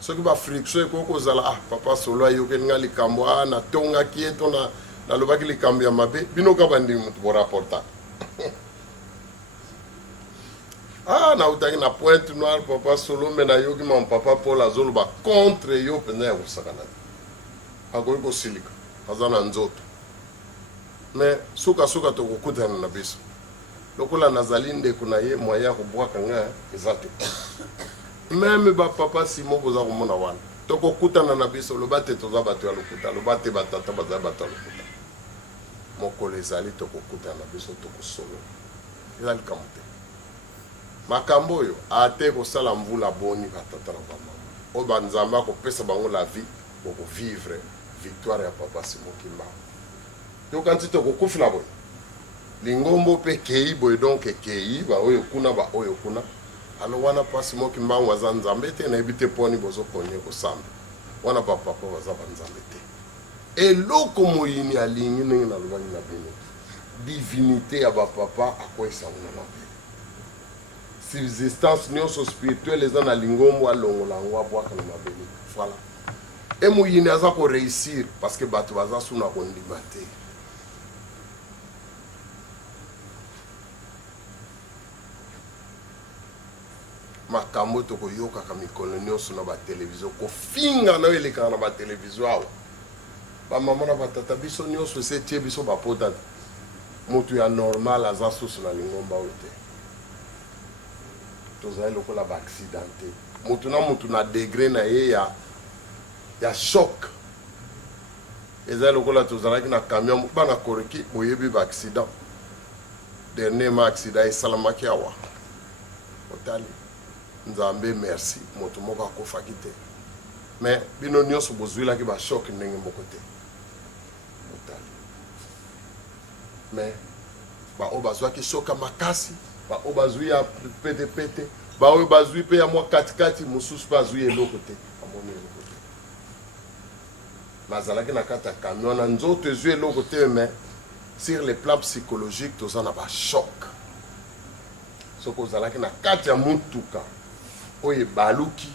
soki bafriction ekoki kozala papa solo ayokeli ngai likambo natongaki ye to nalobaki likambo ya mabe bino ka bandimi moto borapporta nautaki na pointe noire papa solo me nayoki mama papa Paul azoloba contre yo mpenza ya kosakana te akoki kosilika aza na nzoto me sukasuka tokokutana na biso lokola nazali ndeko na ye moye ya kobwaka ngai eza te meme bapapa simo boza komona wana tokokutana na biso loba te toza bato ya lokuta loba te batata baza bato ya lokuta mokolo ezali tokokutana na biso tokosolo eza likambo te makambo oyo ate kosala mvula boni batata na bamama oyo banzambe akopesa bango la vie bokovivre victoire ya papa simo kimbangu yokanti tokokufila boye lingombo mpe kei boye donc kei baoyo kuna baoyo kuna alo wana pasi moki mbangu aza nzambe te nayebi te poni bozokonye kosamba wana bapapa baza banzambe te eloko moyini alingi ndenge nalobaki na bino divinité ya bapapa akweisango na mabe subsistance nyonso spirituelle eza na lingombo alongola yango abwaka na mabele voilà e moyini aza koreusir parce que bato baza suna kondima te makambo tokoyokaka mikolo nyonso na batelevizio kofinga na oyo elekaka na batelevizio awa bamama na batata biso nyonso ese tie biso bapota te moto ya normal aza susu na lingomba oyo te tozali lokola baaccident te moto na moto na degré na ye ya choc ezali lokola tozalaki na camion bana koreki boyebi baaccident dernièrement accident esalamaki awa otali nzambe merci moto moko akofaki te mais bino nyonso bozwilaki bashoke ndenge moko te otali mais baoyo bazwaki shoka makasi baoyo bazwi ya petepete baoyo bazwi mpe ya mwa katikati mosusu mpe azwi eloko te amoni eloko te nazalaki na kati ya camion na nzoto ezwi eloko te mais sur le plan psychologique toza na bashoke soki ozalaki na kati ya mutuka oyo ebaluki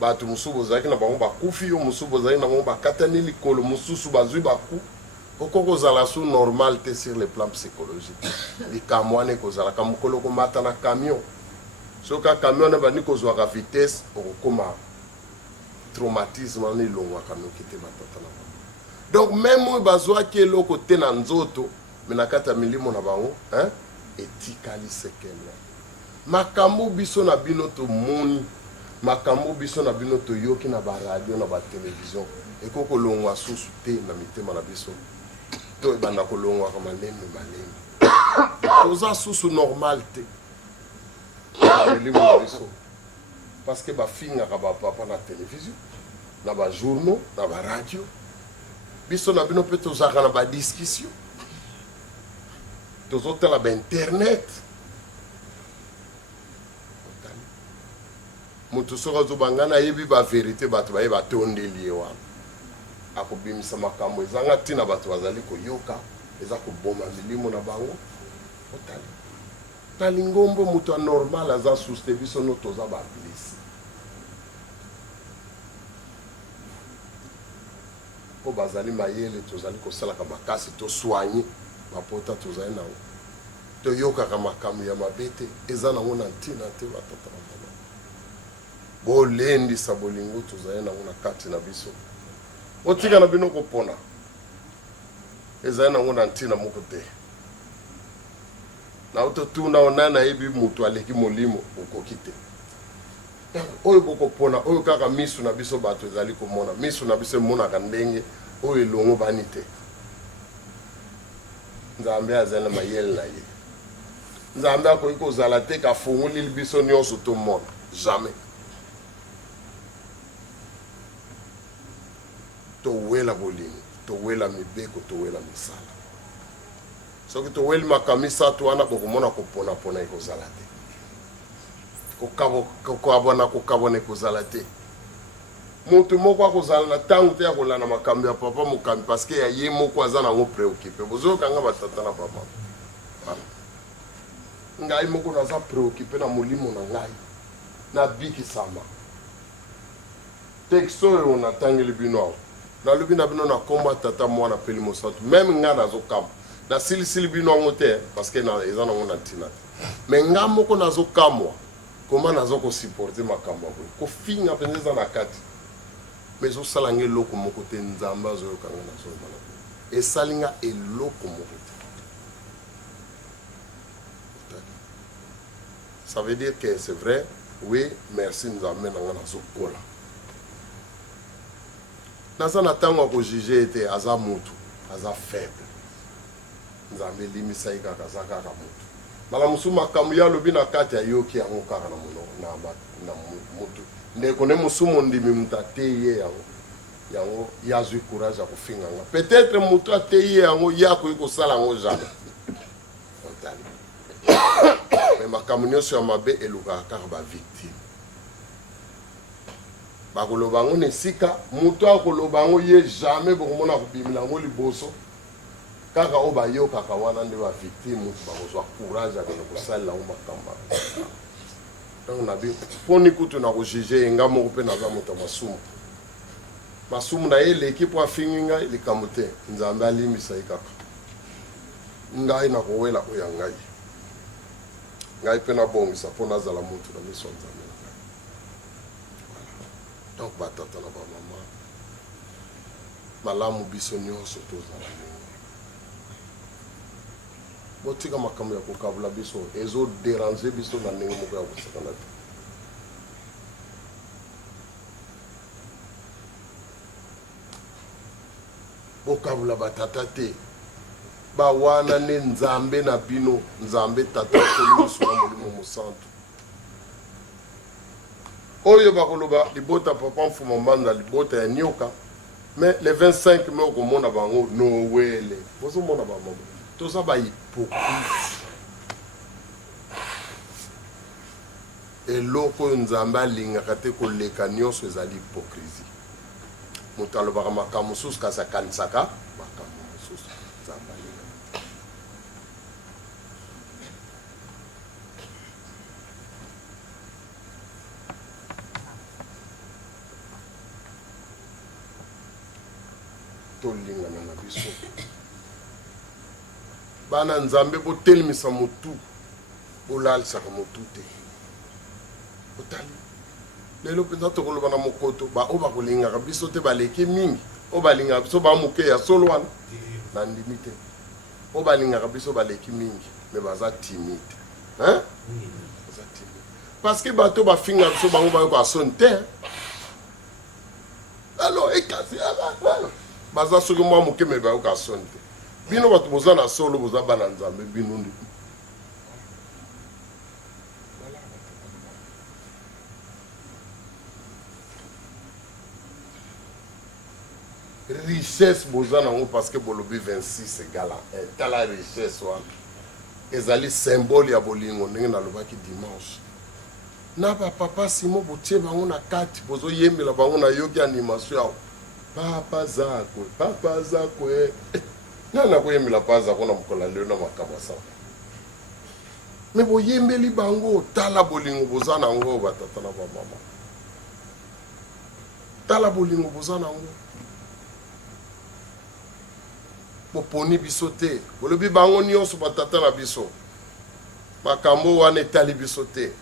bato mosusu bozalaki na bango bakufi yo mosusu bozalaki na bango bakatani likolo mosusu bazwi baku okoki kozala su normal te sur le plan psychologique likambo wana ekozalaka mokolo komata na camion soki camion ebandi kozwaka vitesse okokoma traumatisme wana elongwaka noki te batata na bango donc même oyo bazwaki eloko te na nzoto me na kati ya milimo na bango etikali sekele makambo biso na bino tomoni makambo biso na bino toyoki na baradio na batelevizio ekoki kolongwa susu te na mitema na biso to ebanda kolongwaka malembe toza susu normal te milimo na biso parce que bafingaka bapapa na televizio na bajournaux na baradio biso na bino mpe tozalaka na badiscussion tozotala bainternet moto soki azobanga nayebi baverité bato baye batondeli ye wana akobimisa makambo ezanga ntina bato bazali koyoka eza koboma milimo na bango otali na lingombo moto anormal aza susu te biso no toza bablesi mpo bazali mayele tozali kosalaka makasi toswanye bapota tozali nango toyokaka makambo ya mabe te eza nango na ntina te batata na mama bolendisa bolingo tozali nango na kati na biso otika na bino kopona ezali nango na ntina moko te na ototuna ona nayebi moto aleki molimo okoki te oyo bokopona oyo kaka misu na biso bato ezali komona misu na biso emonaka ndenge oyo elongo bani te nzambe azali na mayele na ye nzambe akoki kozala te kafungoli biso nyonso tomona jamais towela bolingo towela mibeko towela misala soki toweli makambo misato wana bokomona koponapona ekozala te kokabona ekozala te moto moko akozala na ntango te ya kolanda makambo ya papa mokambi parceke ya ye moko aza nango préoccupe bozoyokanga batata na papa ngai moko naza préoccupe na molimo na ngai nabikisama texte oyo natangeli bino awa nalobi na bino na komba tata mwana peli mosantu meme ngai nazokamba nasilisili bino yango te parceke eza nango na ntina te me ngai moko nazokamwa koma nazokosupporte makambo akoyo kofinga mpenza eza na kati me ezosala nga eloko moko te nzambe azoyokanga nazoloba na bino esali nga eloko moko te. Ça veut dire que c'est vrai, oui, merci nous amène à la zokola. Naza na tango ko juger était aza mutu, aza faible. Nous amène limisa ika kazaka ka mutu. Mala musuma kamuya lobi na kati ya yoki ya ngokara na muno na mutu. Ne kone musumo ndimi mtateye yango. Yango yazu courage ya kufinga nga. Peut-être mutu ateye yango yako iko sala ngo jamais. Mais makambo nyonso ya mabe elukaka kaka bavictime bakoloba yango na esika moto akoloba yango ye jamais bokomona kobimela yango liboso kaka oyo bayokaka wana nde bavictime moto bakozwa courage ya kende kosalela yango makambo donc nabi mponi kutu na kojuge yenga moko mpe naza moto ya masumu na ye eleki mpo afingi ngai likambo te nzambe alimbisa ye kaka ngai nakowela oyo ya ngai ngai mpe nabongisa mpo nazala motu na miso ya nzambe na ngai. Donc batata na bamama malamu biso nyonso tozala ndenge botika makambo ya kokabula biso ezoderange biso na ndenge moko ya kosakana te bokabula batata te bawana ne nzambe na bino nzambe tata kolusu na molimo mosantu oyo bakoloba libota papa mfuma mbanda libota ya nyoka mais le 25 mai okomona bango nowele bozomona bamama toza bahypocrite eloko oyo nzambe alingaka te koleka nyonso ezali hypocrisie moto alobaka makambo mosusu kasi akanisaka makambo mosusu nzambe alingaka tolingana na biso bana nzambe botelemisa motu bolalisaka motu te otali lelo mpenza tokoloba na mokoto oyo bakolingaka biso te baleki mingi oyo balingaka biso bamoke ya solo wana na ndimi te oyo balingaka biso baleki mingi me baza timide baza timide parce que bato bafinga biso bango bayoka soni te alo ekasi baza soki mwa moke me bayoka soni te bino bato boza na solo boza bana nzambe bino ndi richesse boza nango parce que bolobi 26 egala tala richesse wana ezali symbole ya bolingo ndenge nalobaki dimanche na bapapa simo botie bango na kati bozoyembela bango na yoki animation yao papa zakwe nani akoyembela pa zako na mokolo lelo na makambo asala me boyembeli bango tala bolingo boza nango batata na bamama tala bolingo boza nango boponi biso te bolobi bango nyonso batata na biso makambo wana etali biso te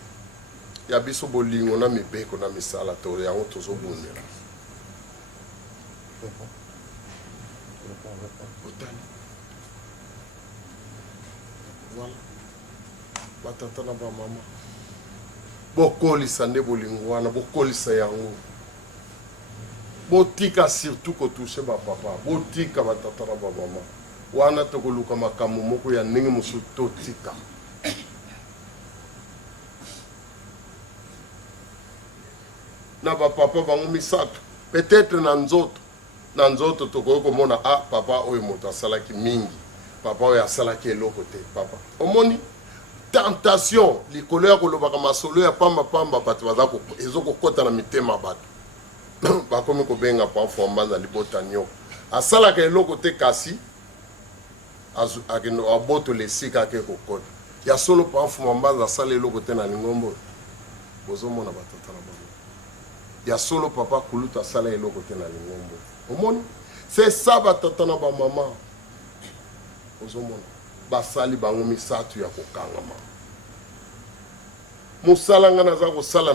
ya biso bolingo na mibeko na misala to yango tozobundela voilà batata na bamama bokolisa nde bolingo wana bokolisa yango botika surtout kotouche bapapa botika batata na bamama wana tokoluka makambo moko ya ndenge mosusu totika na bapapa bango misato peut-être na nzoto tokoki komona papa oyo moto asalaki mingi papa oyo asalaki eloko te papa omoni tentation likolo ya kolobaka masolo ya pamba bato baza ezokokota na mitema bato bakomi kobenga pamfo mbanza libota nyoko asalaka eloko te kasi abotola esika ake kokota ya solo pamfo mbanza asala eloko te na lingombo bozomona batata na bango ya solo papa kuluta asala eloko te na lingombo omoni c'est ça batata na bamama ozomona basali bango misato ya kokangama musala nga naza kosala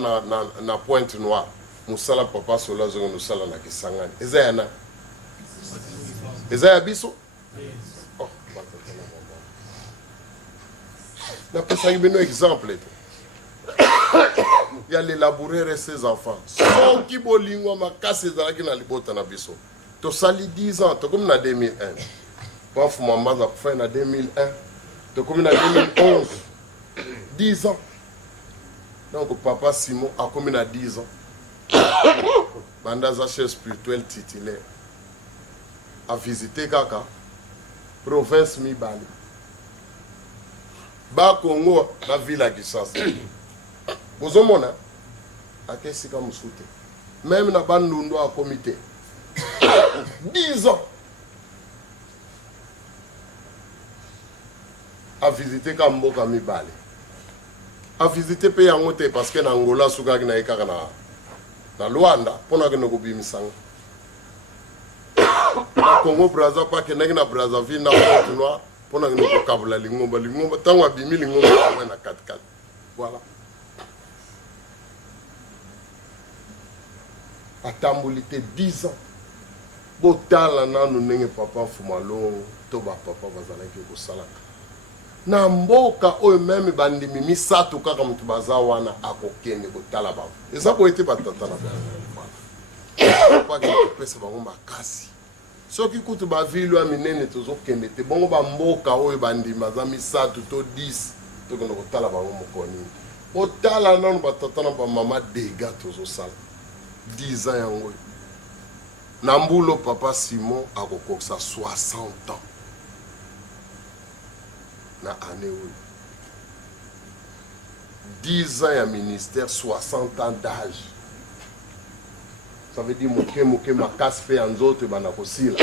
na Pointe Noire musala papa sola zongo nosala na Kisangani eza yana eza ya biso oh batata na bamama napesaki bino exemple te ya l'élaborer et ses enfants soki bolingo makasi ezalaki na libota na biso tosali 10 ans tokomi na 2001 Paf Mambaza fait en 2001, donc comme en 2011, 10 ans. Donc papa Simon a comme en 10 ans. Bandaza chef spirituel titulaire. A visité Kaka, province Mibali. Ba Congo, la ville à Kinshasa. Vous avez mon à qu'est-ce que vous souhaitez? Même na Bandundu à comité. 10 ans. A visiter Kamboka Mibali. A visiter pays en moté parce que na Angola suka na ekaka na Luanda pona que no kubimisanga. Na Congo Brazza pa ke na Brazzaville na Pointe Noire pona que no kokabula lingomba tango abimi lingomba na 4-4. Voilà. Atambulité 10 ans. Botala nanu nenge papa Fumalo to ba papa bazalaki ko salaka. Na mboka oyo meme bandimi misato kaka mutu baza wana akokende kotala bango eza ko ete batata na bango pa ke pesa bango makasi soki kutu ba ville ya minene tozokende te bongo ba mboka oyo bandimi baza misato to 10 tokende kotala bango mokoni otala nanu batata na ba mama dega tozosala 10 ans yango na mbulo papa Simon akokoksa 60 ans na année où 10 ans ya ministère 60 ans d'âge ça veut dire moke makasi pe ya nzoto bana kosila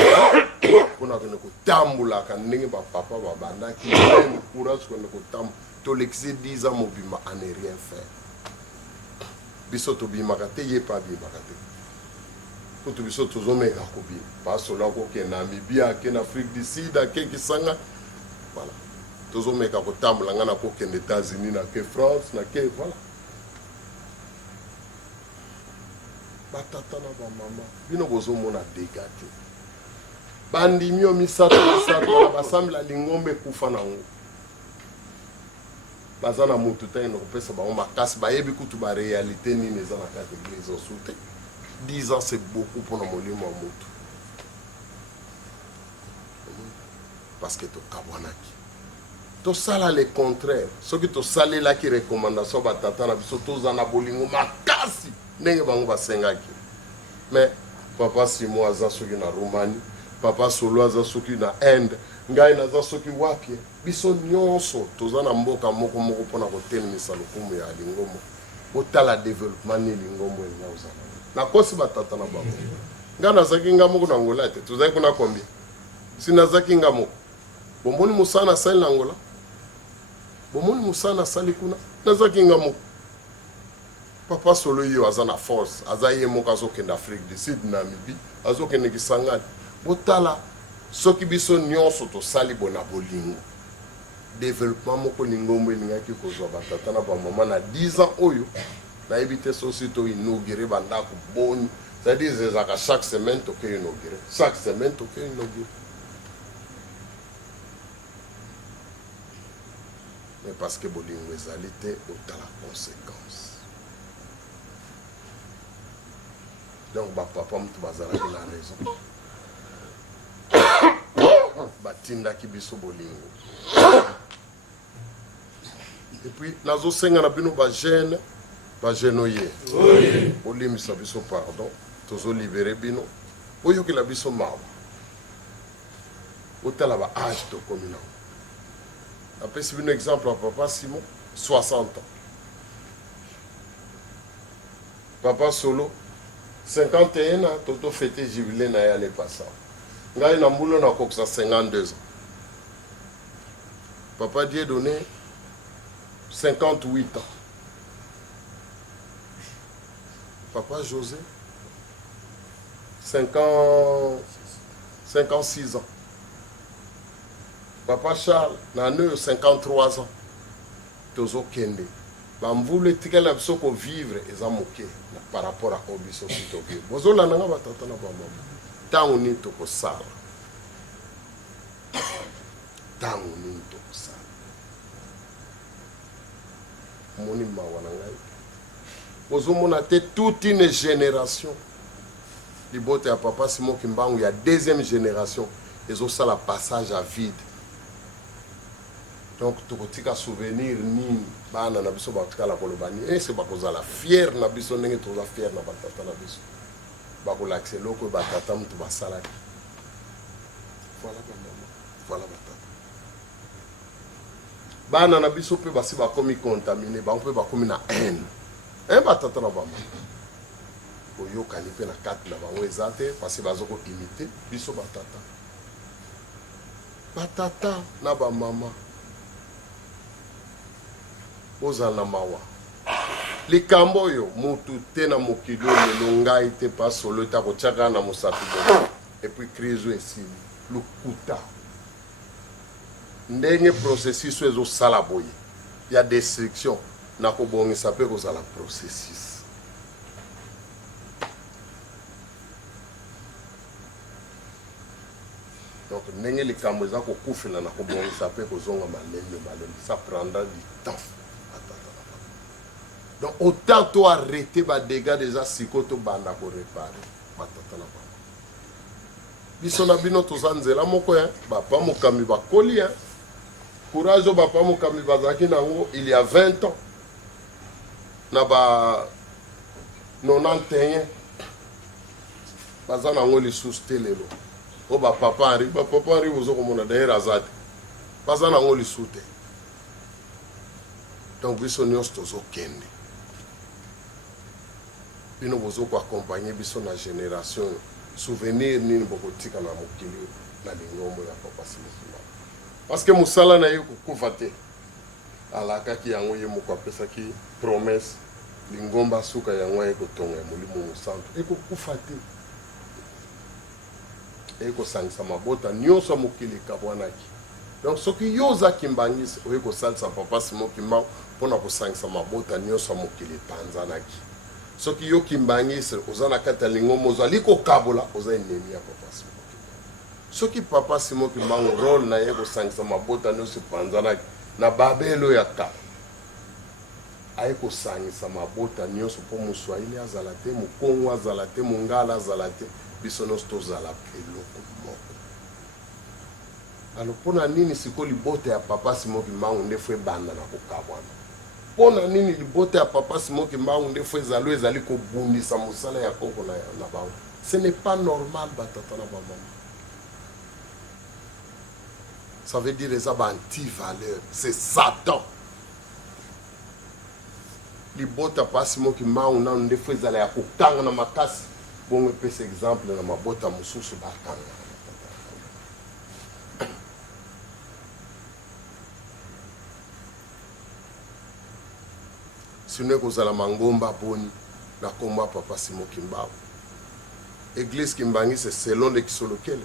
pona kone kotambula ka ndenge ba papa ba bandaki même courage kone kotambu to l'excès 10 ans mobima en rien faire biso to bimaka te ye pa bimaka te kutu biso tozomeka kobi pasola ko ke na Namibia ke na Afrique du Sud ke Kisanga voilà tozomeka kotambula ngana ko kende États-Unis na ke France na ke voilà batata na ba mama bino bozomona dégâts te bandimio misato na basambla lingombe kufa nango bazana mutu tayeno kopesa bango makasi bayebi kutu ba réalité nini eza na kati église osute 10 ans c'est beaucoup pour molimo wa mutu parce que to kabwanaki to sala le contraire soki to salela ki recommandation batata na biso tozana bolingo makasi ndenge bango basengaki mais papa Simon aza soki na Roumanie papa Solo aza soki na Inde ngai naza soki wapi biso nyonso tozana mboka moko pona kotelemisa lokumu ya lingombo otala développement ni lingombo enyauza na kosi batata na bango nga nazaki nga moko na Angola te tozaki kuna combien si nazaki nga moko bomboni musana sali na Angola bomoni musana sali kuna nazaki nga moko papa Solo yo aza na force aza ye moko azokenda Afrique du Sud na Namibie azokende Kisangani botala soki biso nyonso tosali bona bolingo développement moko lingombo elingaki kozwa batata na bamama na 10 ans oyo nayebi te sosi to inauguré bandako boni, c'est-à-dire ezalaka chaque semaine toke inauguré, chaque semaine toke inauguré. Mais parce que bolingo ezali te otala conséquence. Donc bapapa mutu bazalaki na raison batindaki biso bolingo. Et puis nazosenga na bino bagene oye olimbisa biso pardon tozolibere bino oyokela biso mawa otala ba age tokomi nango. Apesi bino exemple ya papa Simon 60 ans, papa Solo 51 ans, toto fêté jubilé na ya l'année passée. Ngai na mbulo na koksa 52 ans. Papa Dieudonné 58 ans. Papa José 56 ans. Papa Charles na 53 ans. Tozo kende. Bamvule tikala biso ko vivre eza moke par rapport à obiso sito vivre. Bozola nanga batata na bamama. Tango ni toko sala. Tango ni toko sala. Moni mawana ngai. Bozomona te toute une génération. Libote ya papa Simon Kimbangu ya deuxième génération. Ezo sala passage à vide. Donc tokotika souvenir ni bana na biso batika la kolobani et c'est bakoza la fier na biso ndenge toza fier na batata na biso bakola accelo ko batata mutu basala. Voilà maman, voilà batata. Bana na biso pe basi bakomi contaminé, ba pe bakomi na haine. Batata na bama. Oyo kalipe na 4 na bango ezate parce que bazoko imiter biso batata. Batata na ba mama. Ozala mawa likambo yo mutu te na mokili lelo ngai te pa solo ta kotiaka na mosapi bo et puis crise esili lukuta ndenge processus ezo sala boye ya destruction na kobongisa pe kozala processus. Donc ndenge likambo eza kokufela na kobongisa pe kozonga malembe ça prendra du temps. Donc autant to arrêter ba dégâts déjà sikoto banda ko réparer batata na ba. Biso na bino to zanzela moko ya papa mokami ba koli ya. Courage papa mokami bazaki nango il y a 20 ans. Na ba 91 bazana ngo li sustelelo. O ba papa Henri bozo ko mona derrière azate. Bazana ngo li sute. Donc biso nyos tozo kende. Bino bozo ko accompagner biso na génération souvenir nini bokotika na mokili na lingombo ya papa Simon. Parce que musala na yo kukufa te. Alaka ki yango ye moko apesa ki promesse lingomba suka yango ye kotonga ya molimo musantu ekokufa te. Eko sangisa mabota nyonso mokili kabwanaki. Donc soki yoza kimbangisi oyeko salsa papa Simon Kimbangu pona ko sangisa mabota nyonso mokili panzanaki. Soki yo kimbangisi ozana kata lingombo ozali ko kabola oza ennemi ya papa Simon Kimbangu. Soki papa Simon Kimbangu role na yeko sangisa mabota nyonso panzanaki na babelo ya ka. Ayeko sangisa mabota nyonso po muswahili azala te, mukongo azala te, mungala azala te, biso nyonso tozala eloko moko. Alors pona nini siko libote ya papa Simon Kimbangu ndefwe banda na kokabwana. Pona nini libote ya papa Simon Kimbangu ndefwe zalo ezali kobundisa musala ya koko na bango. Ce n'est pas normal batata na maman. Ça veut dire les anti-valeurs. C'est Satan. Libote ya papa Simon Kimbangu na ndefwe zala ya kokanga na makasi. Bon me pese exemple na mabota mususu bakanga. Sine kozala mangomba boni na komba papa Simon Kimbangu. Église Kimbangi c'est selon les Kisolokele.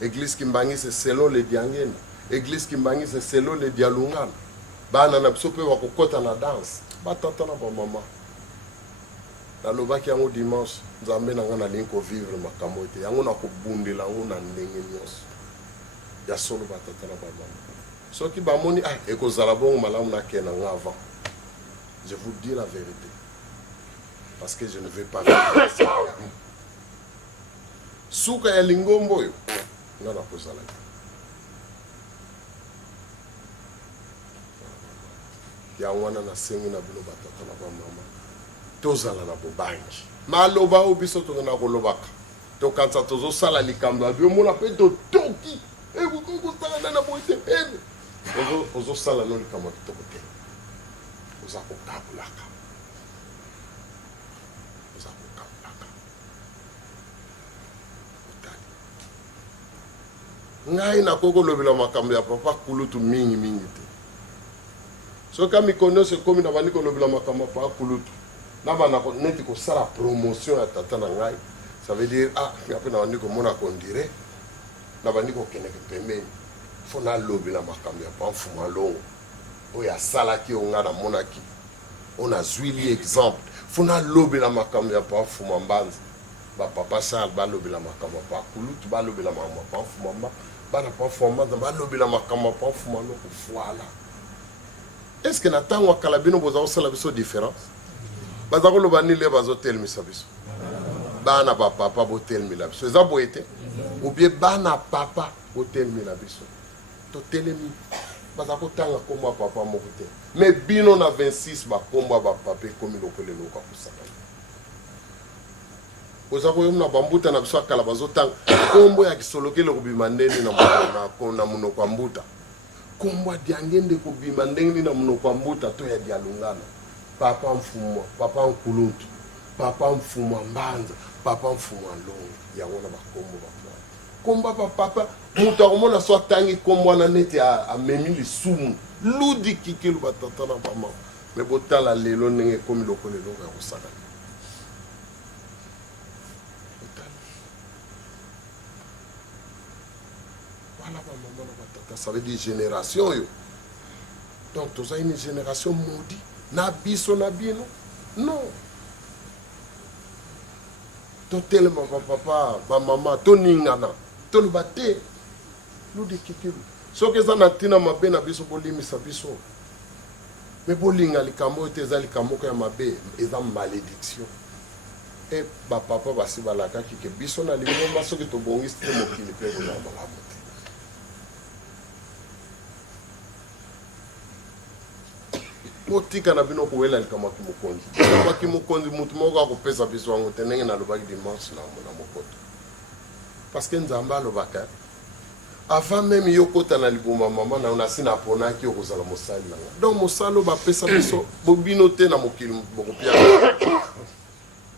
Église Kimbangi c'est selon les Diangena. église Kimbangi c'est selon le dialungana bana na biso pe bakokota na danse batata na bamama nalobaki yango dimanche nzambe na nga nalingi kovivre makambo ete yango nakobundela yango na ndenge nyonso ya solo batata na bamama soki bamoni ekozala bongo malamu nakee na nga avant je vous dis la vérité parce que je ne vais pas vivre ça suka ya lingombo oyo nga nakozala yango wana nasengi na bino batata na bamama tozala na bobangi maloba oyo biso tokenda kolobaka tokanisa tozosala likambo ya biomona mpe totoki ekokosala na boye te ozosala no likambo ya kitoko te oza kokabulaka ngai nakokolobela makambo ya papa kulutu mingi te soki mikolo nyonso ekomi na bandi kolobela makambo ya papa kulutu na bana neti kosala promotion ya tata na ngai ça veut dire ngape na bandi komona kondire na bandi kokendeke pembeni fo nalobela makambo ya papa mfuma longo oyo asalaki oyo ngai namonaki oyo nazwili exemple fo nalobela makambo ya papa mfuma mbanza bapapa Charles balobela makambo ya papa kulutu balobela makambo ya papa mfuma mbanza bana papa mfuma mbanza balobela makambo ya papa mfuma longo voilà est-ce que na ntango ya kala bino boza kosala biso différence baza koloba nini le bazotelemisa biso bana bapapa botelemela biso eza boye te obie bana papa botelemela biso totelemi baza kotanga nkombo ya papa moko te me bino na 26 bakombo ya bapapa ekomi lokoleloka kosaka oza koyomona bambuta na biso akala bazotanga nkombo ya kisolokele kobima ndeni na monoko ya mbuta nkombo ya diangende kobima ndenge na monoko ya mbuta to ya dialungana papa mfumwa papa nkulutu papa mfumwa mbanza papa mfumwa longo yango na bakombo bakwana kombo papa moto akomona so atangi kombo wana neti amemi lisumu ludi kikelu batata na bamama me botala lelo ndenge ekomi lokoleloko ya kosala wana bamama na batata ça veut dire génération yo donc toza une génération maudit na biso na bino non totelema bapapa bamama toningana toloba te ludi kikelu soki eza na ntina mabe na biso bolimisa biso me bolinga likambo oyo te eza likambo moko ya mabe eza malédiction e bapapa basi balakaki ke biso na lingomba soki tobongisi te mokili mpe kozala malamu te botika na bino kowela likambo ya kimokonzi likambo kimokonzi mutu moko akopesa biso yango te ndenge nalobaki dimanche na mokoto parce que nzambe alobaka avant même yo kota na libuma mama na onasi na ponaki okozala mosali nanga donc mosala oyo bapesa biso bobino te na mokili bokopia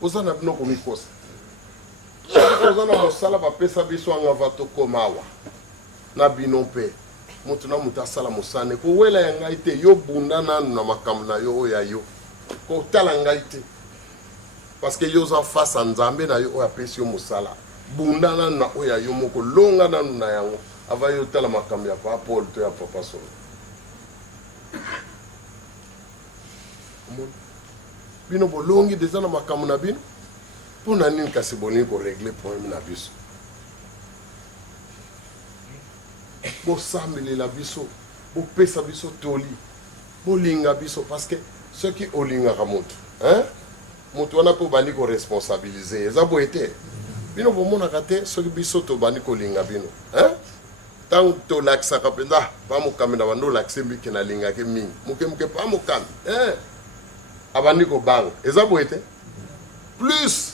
oza na bino komikosa oza na mosala bapesa biso anga va tokoma awa na bino mpe moto na moto asala mosane kowela ya ngai te yo bunda nanu na makambo na yo oyo ya yo kotala ngai te parce que yo oza face ya nzambe na yo oyo apesi yo mosala bunda nanu na oyo ya yo moko longa nanu na yango ava yo tala makambo ya papa Paul to ya papa Solo bino bolongi deja na makambo na bino mpona nini kasi bolingi koregle problème na biso bosambelela biso bopesa biso toli bolinga biso parce que soki olingaka moto moto wana mpo obandi koresponsabilize eza boye te bino bomonaka te soki biso tobandi kolinga bino ntango tolakisaka mpenza pa mokami na bandi olakise mbike nalingaki mingi mokemoke pa mokami abandi kobanga eza boye te plus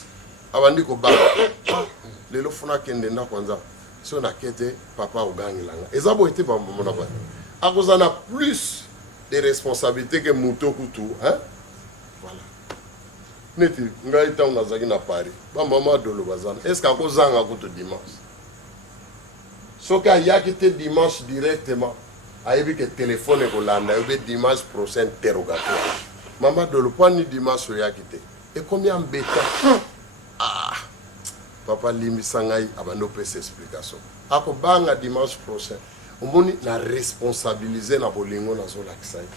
abandi kobanga lelo funa akende ndako ya nzambe so nake te papa ogangilanga eza boye te bamona bani akoza na plus de responsabilité ke moto kutu voilà neti ngai ntango nazalaki na Paris bamama dolo bazana est ce que akozanga kutu dimanche soki ayaki te dimanche directement ayebi ke telefone ekolanda yobe dimanche prochain interrogatoire mama dolo pani dimanche oyaki te ekomi ambeta papa limbisa ngai abandi opesa explication akobanga dimanche prochain omoni na responsabiliser na bolingo nazolakisa ye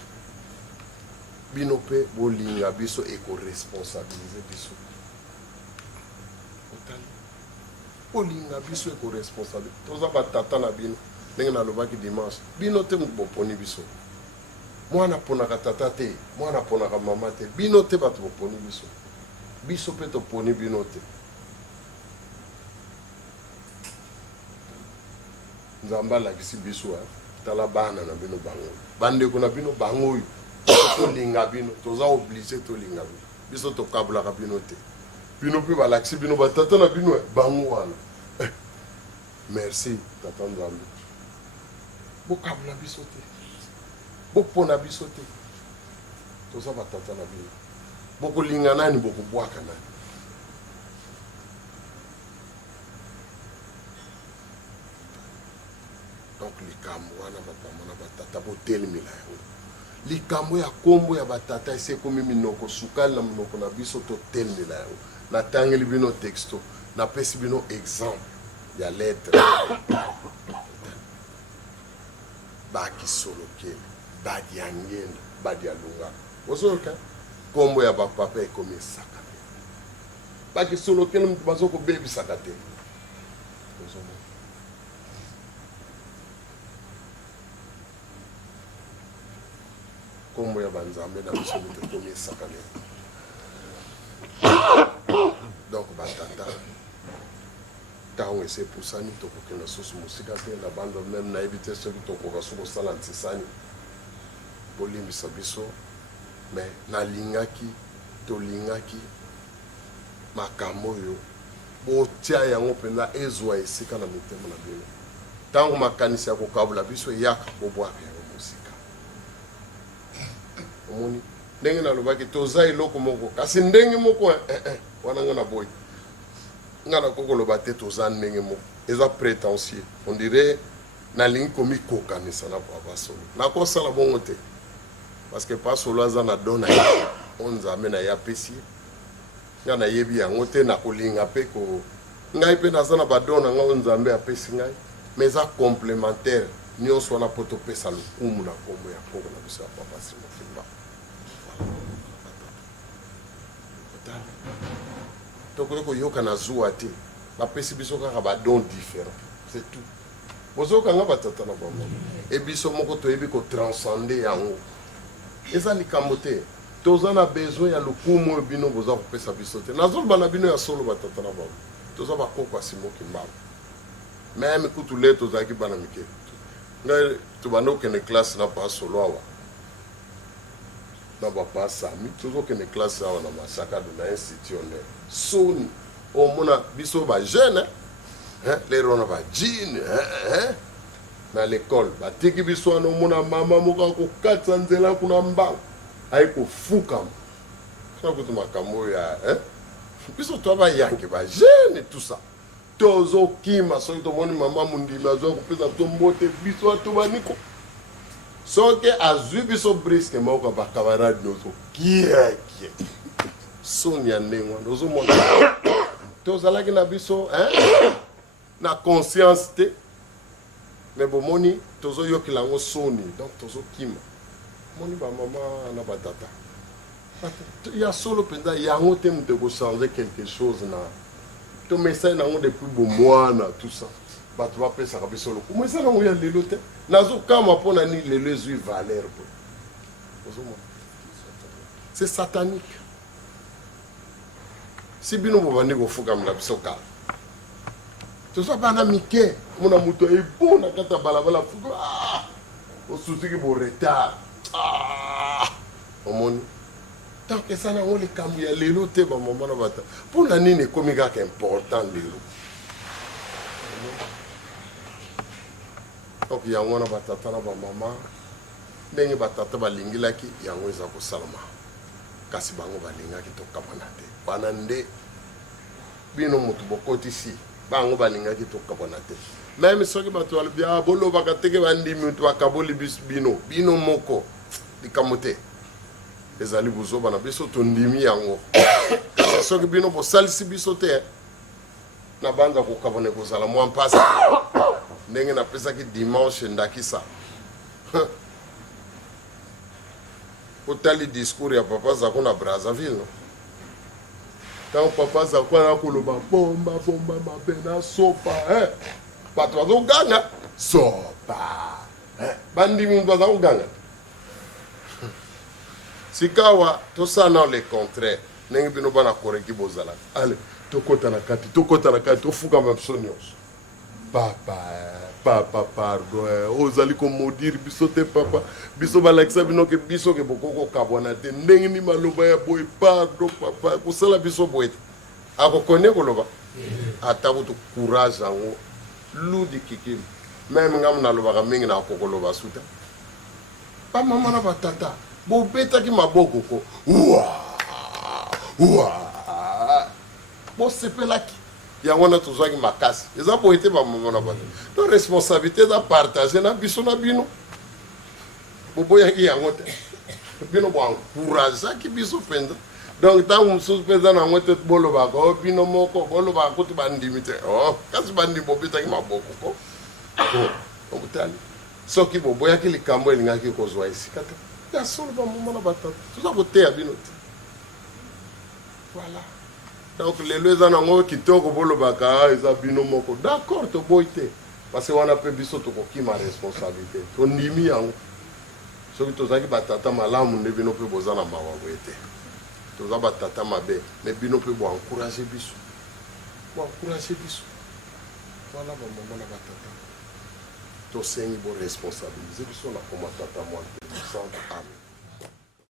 bino mpe bolinga biso ekoresponsabilize biso otali bolinga biso ekoresponsabilize toza batata na bino ndenge nalobaki dimanche bino te moto boponi biso mwana aponaka tata te mwana aponaka mama te bino te bato boponi biso biso mpe toponi bino te nzambe alakisi biso tala bana na bino bango bandeko na bino bango oyo tolinga bino toza oblige tolinga bino biso tokabulaka bino te bino mpe balakisi bino batata na bino bango wana merci tata nzambe bokabula biso te bopona biso te toza batata na bino bokolinga nani bokobwaka nani donc likambo wana bapama na batata botelemela yango likambo ya kombo ya batata ese ekomi minoko sukali na minoko na biso totelemela yango natangeli bino texto napesi bino exemple ya lettre bakisolokeli badi ya ngenda badi ya lunga ozoyoka kombo ya bapapa ekomi esaka te bakisolokeli moto bazokobebisaka te kombo ya banzambe na biso moto ekomi esaka te donc batata ntango ese epusani tokokende susu mosika te na bando meme nayebi te soki tokoka so kosala ntisani bolimbisa biso me nalingaki tolingaki makambo oyo botia yango mpenza ezwa esika na mitema na bino ntango makanisi ya kokabula biso eyaka bobwaka yango mosika omoni ndenge nalobaki toza eloko moko kasi ndenge moko wana nga na boyi nga na kokoloba te toza ndenge moko eza prétentieux on dirait nalingi komikokanisa na papa solo nakosala bongo te parce que pas solo aza na dona ye o nzambe na ye apesi nga nayebi yango te nakolinga mpe ngai mpe naza na badona nga o nzambe apesi ngai mais eza complémentaire nyonso wana mpo topesa lokumu na kombo ya kongo na biso ya papa simokimba tokoki koyoka na zuwa te bapesi biso kaka badon différent c'est tout bozokanga batata na bango ebiso moko toyebi kotranscende yango eza likambo te toza na besoin ya lokumu oyo bino boza kopesa biso te nazoloba na bino ya solo batata na bango toza bakoko ya simokimba meme kutu le tozalaki bana mike ngai tobanda okende classe na pa solo awa na bapa sami tozokende classe awa na masakado na institutionnel soni omona biso bajeune lero wana bajine na l'école batiki biso wana omona mama moko akokatisa nzela kuna mbango ayi kofukama kutu makambo oyo ya biso toa bayange bajeune tout ça tozokima soki tomoni mama mondimi azwa kopesa to mbote biso atobaniko soki azwi biso briske moko bakamarade nozokiakie soni ya ndenge wana ozomona tozalaki na biso na conscience te mais bomoni tozoyokela yango soni donc tozokima moni bamama na batata ya solo mpenza yango te moto ekochange quelque chose na tomesai nango depuis bomwana tout ça bato bapesaka biso lokumu eza nango ya lelo te nazokama mpo na nini lelo ezwi valeur po ozomona c'est satanique si bino bobandi kofukamela biso kala toza bana mike mona moto ebo na kati ya balabala fuka osutiki boretard omoni donc eza nango likambo ya lelo te bamama na bata mpo na nini ekomi kaka important lelo donc yango wana batata na bamama ndenge batata balingilaki yango eza kosalama kasi bango balingaki tokabana te wana nde bino moto bokotisi bango balingaki tokabana te meme soki bato balobia bolobaka teke bandimi moto bakaboli bino moko likambo te ezali buzoba na biso tondimi yango soki bino bosalisi biso te na banza kokabone kozala mwa mpasi ndenge napesaki dimanche ndakisa otali discours ya papa zako na Brazzaville no tant papa zako na koloba bomba mabe na sopa bato bazoganga sopa bandimi bazoganga sikawa tosala le contraire ndenge bino bana koreki bozala allez tokota na kati tofuka biso nyonso papa pardon ozali komodire biso te papa biso balakisa bino ke biso ke bokoko kabwana te ndenge ni maloba ya boye pardon papa kosala biso boye te akokone koloba ata kutu courage yango ludi kikili meme ngamu nalobaka mingi na akokoloba suta bamama na batata bobetaki maboko ko bosepelaki yango na tozwaki makasi eza boye te bamama na bato to responsabilité eza partage na biso na bino boboyaki yango te bino boencourageaki biso mpenza donc ntango mosusu mpenza nango te bolobaka o bino moko bolobaka kuti bandimi te kasi bandimi bobetaki maboko ko okutali soki boboyaki likambo elingaki kozwa esika te ya solo bamama na batata toza koteya bino te voilà donc lelo eza nango kitoko bolobaka eza bino moko d'accord toboyi te parce que wana mpe biso tokokima responsabilité tondimi yango soki tozalaki batata malamu nde bino mpe boza na mawa boye te toza batata mabe me bino mpe boencourage biso voilà bamama na batata tosengi boresponsabilize biso na koma tata mwana amen.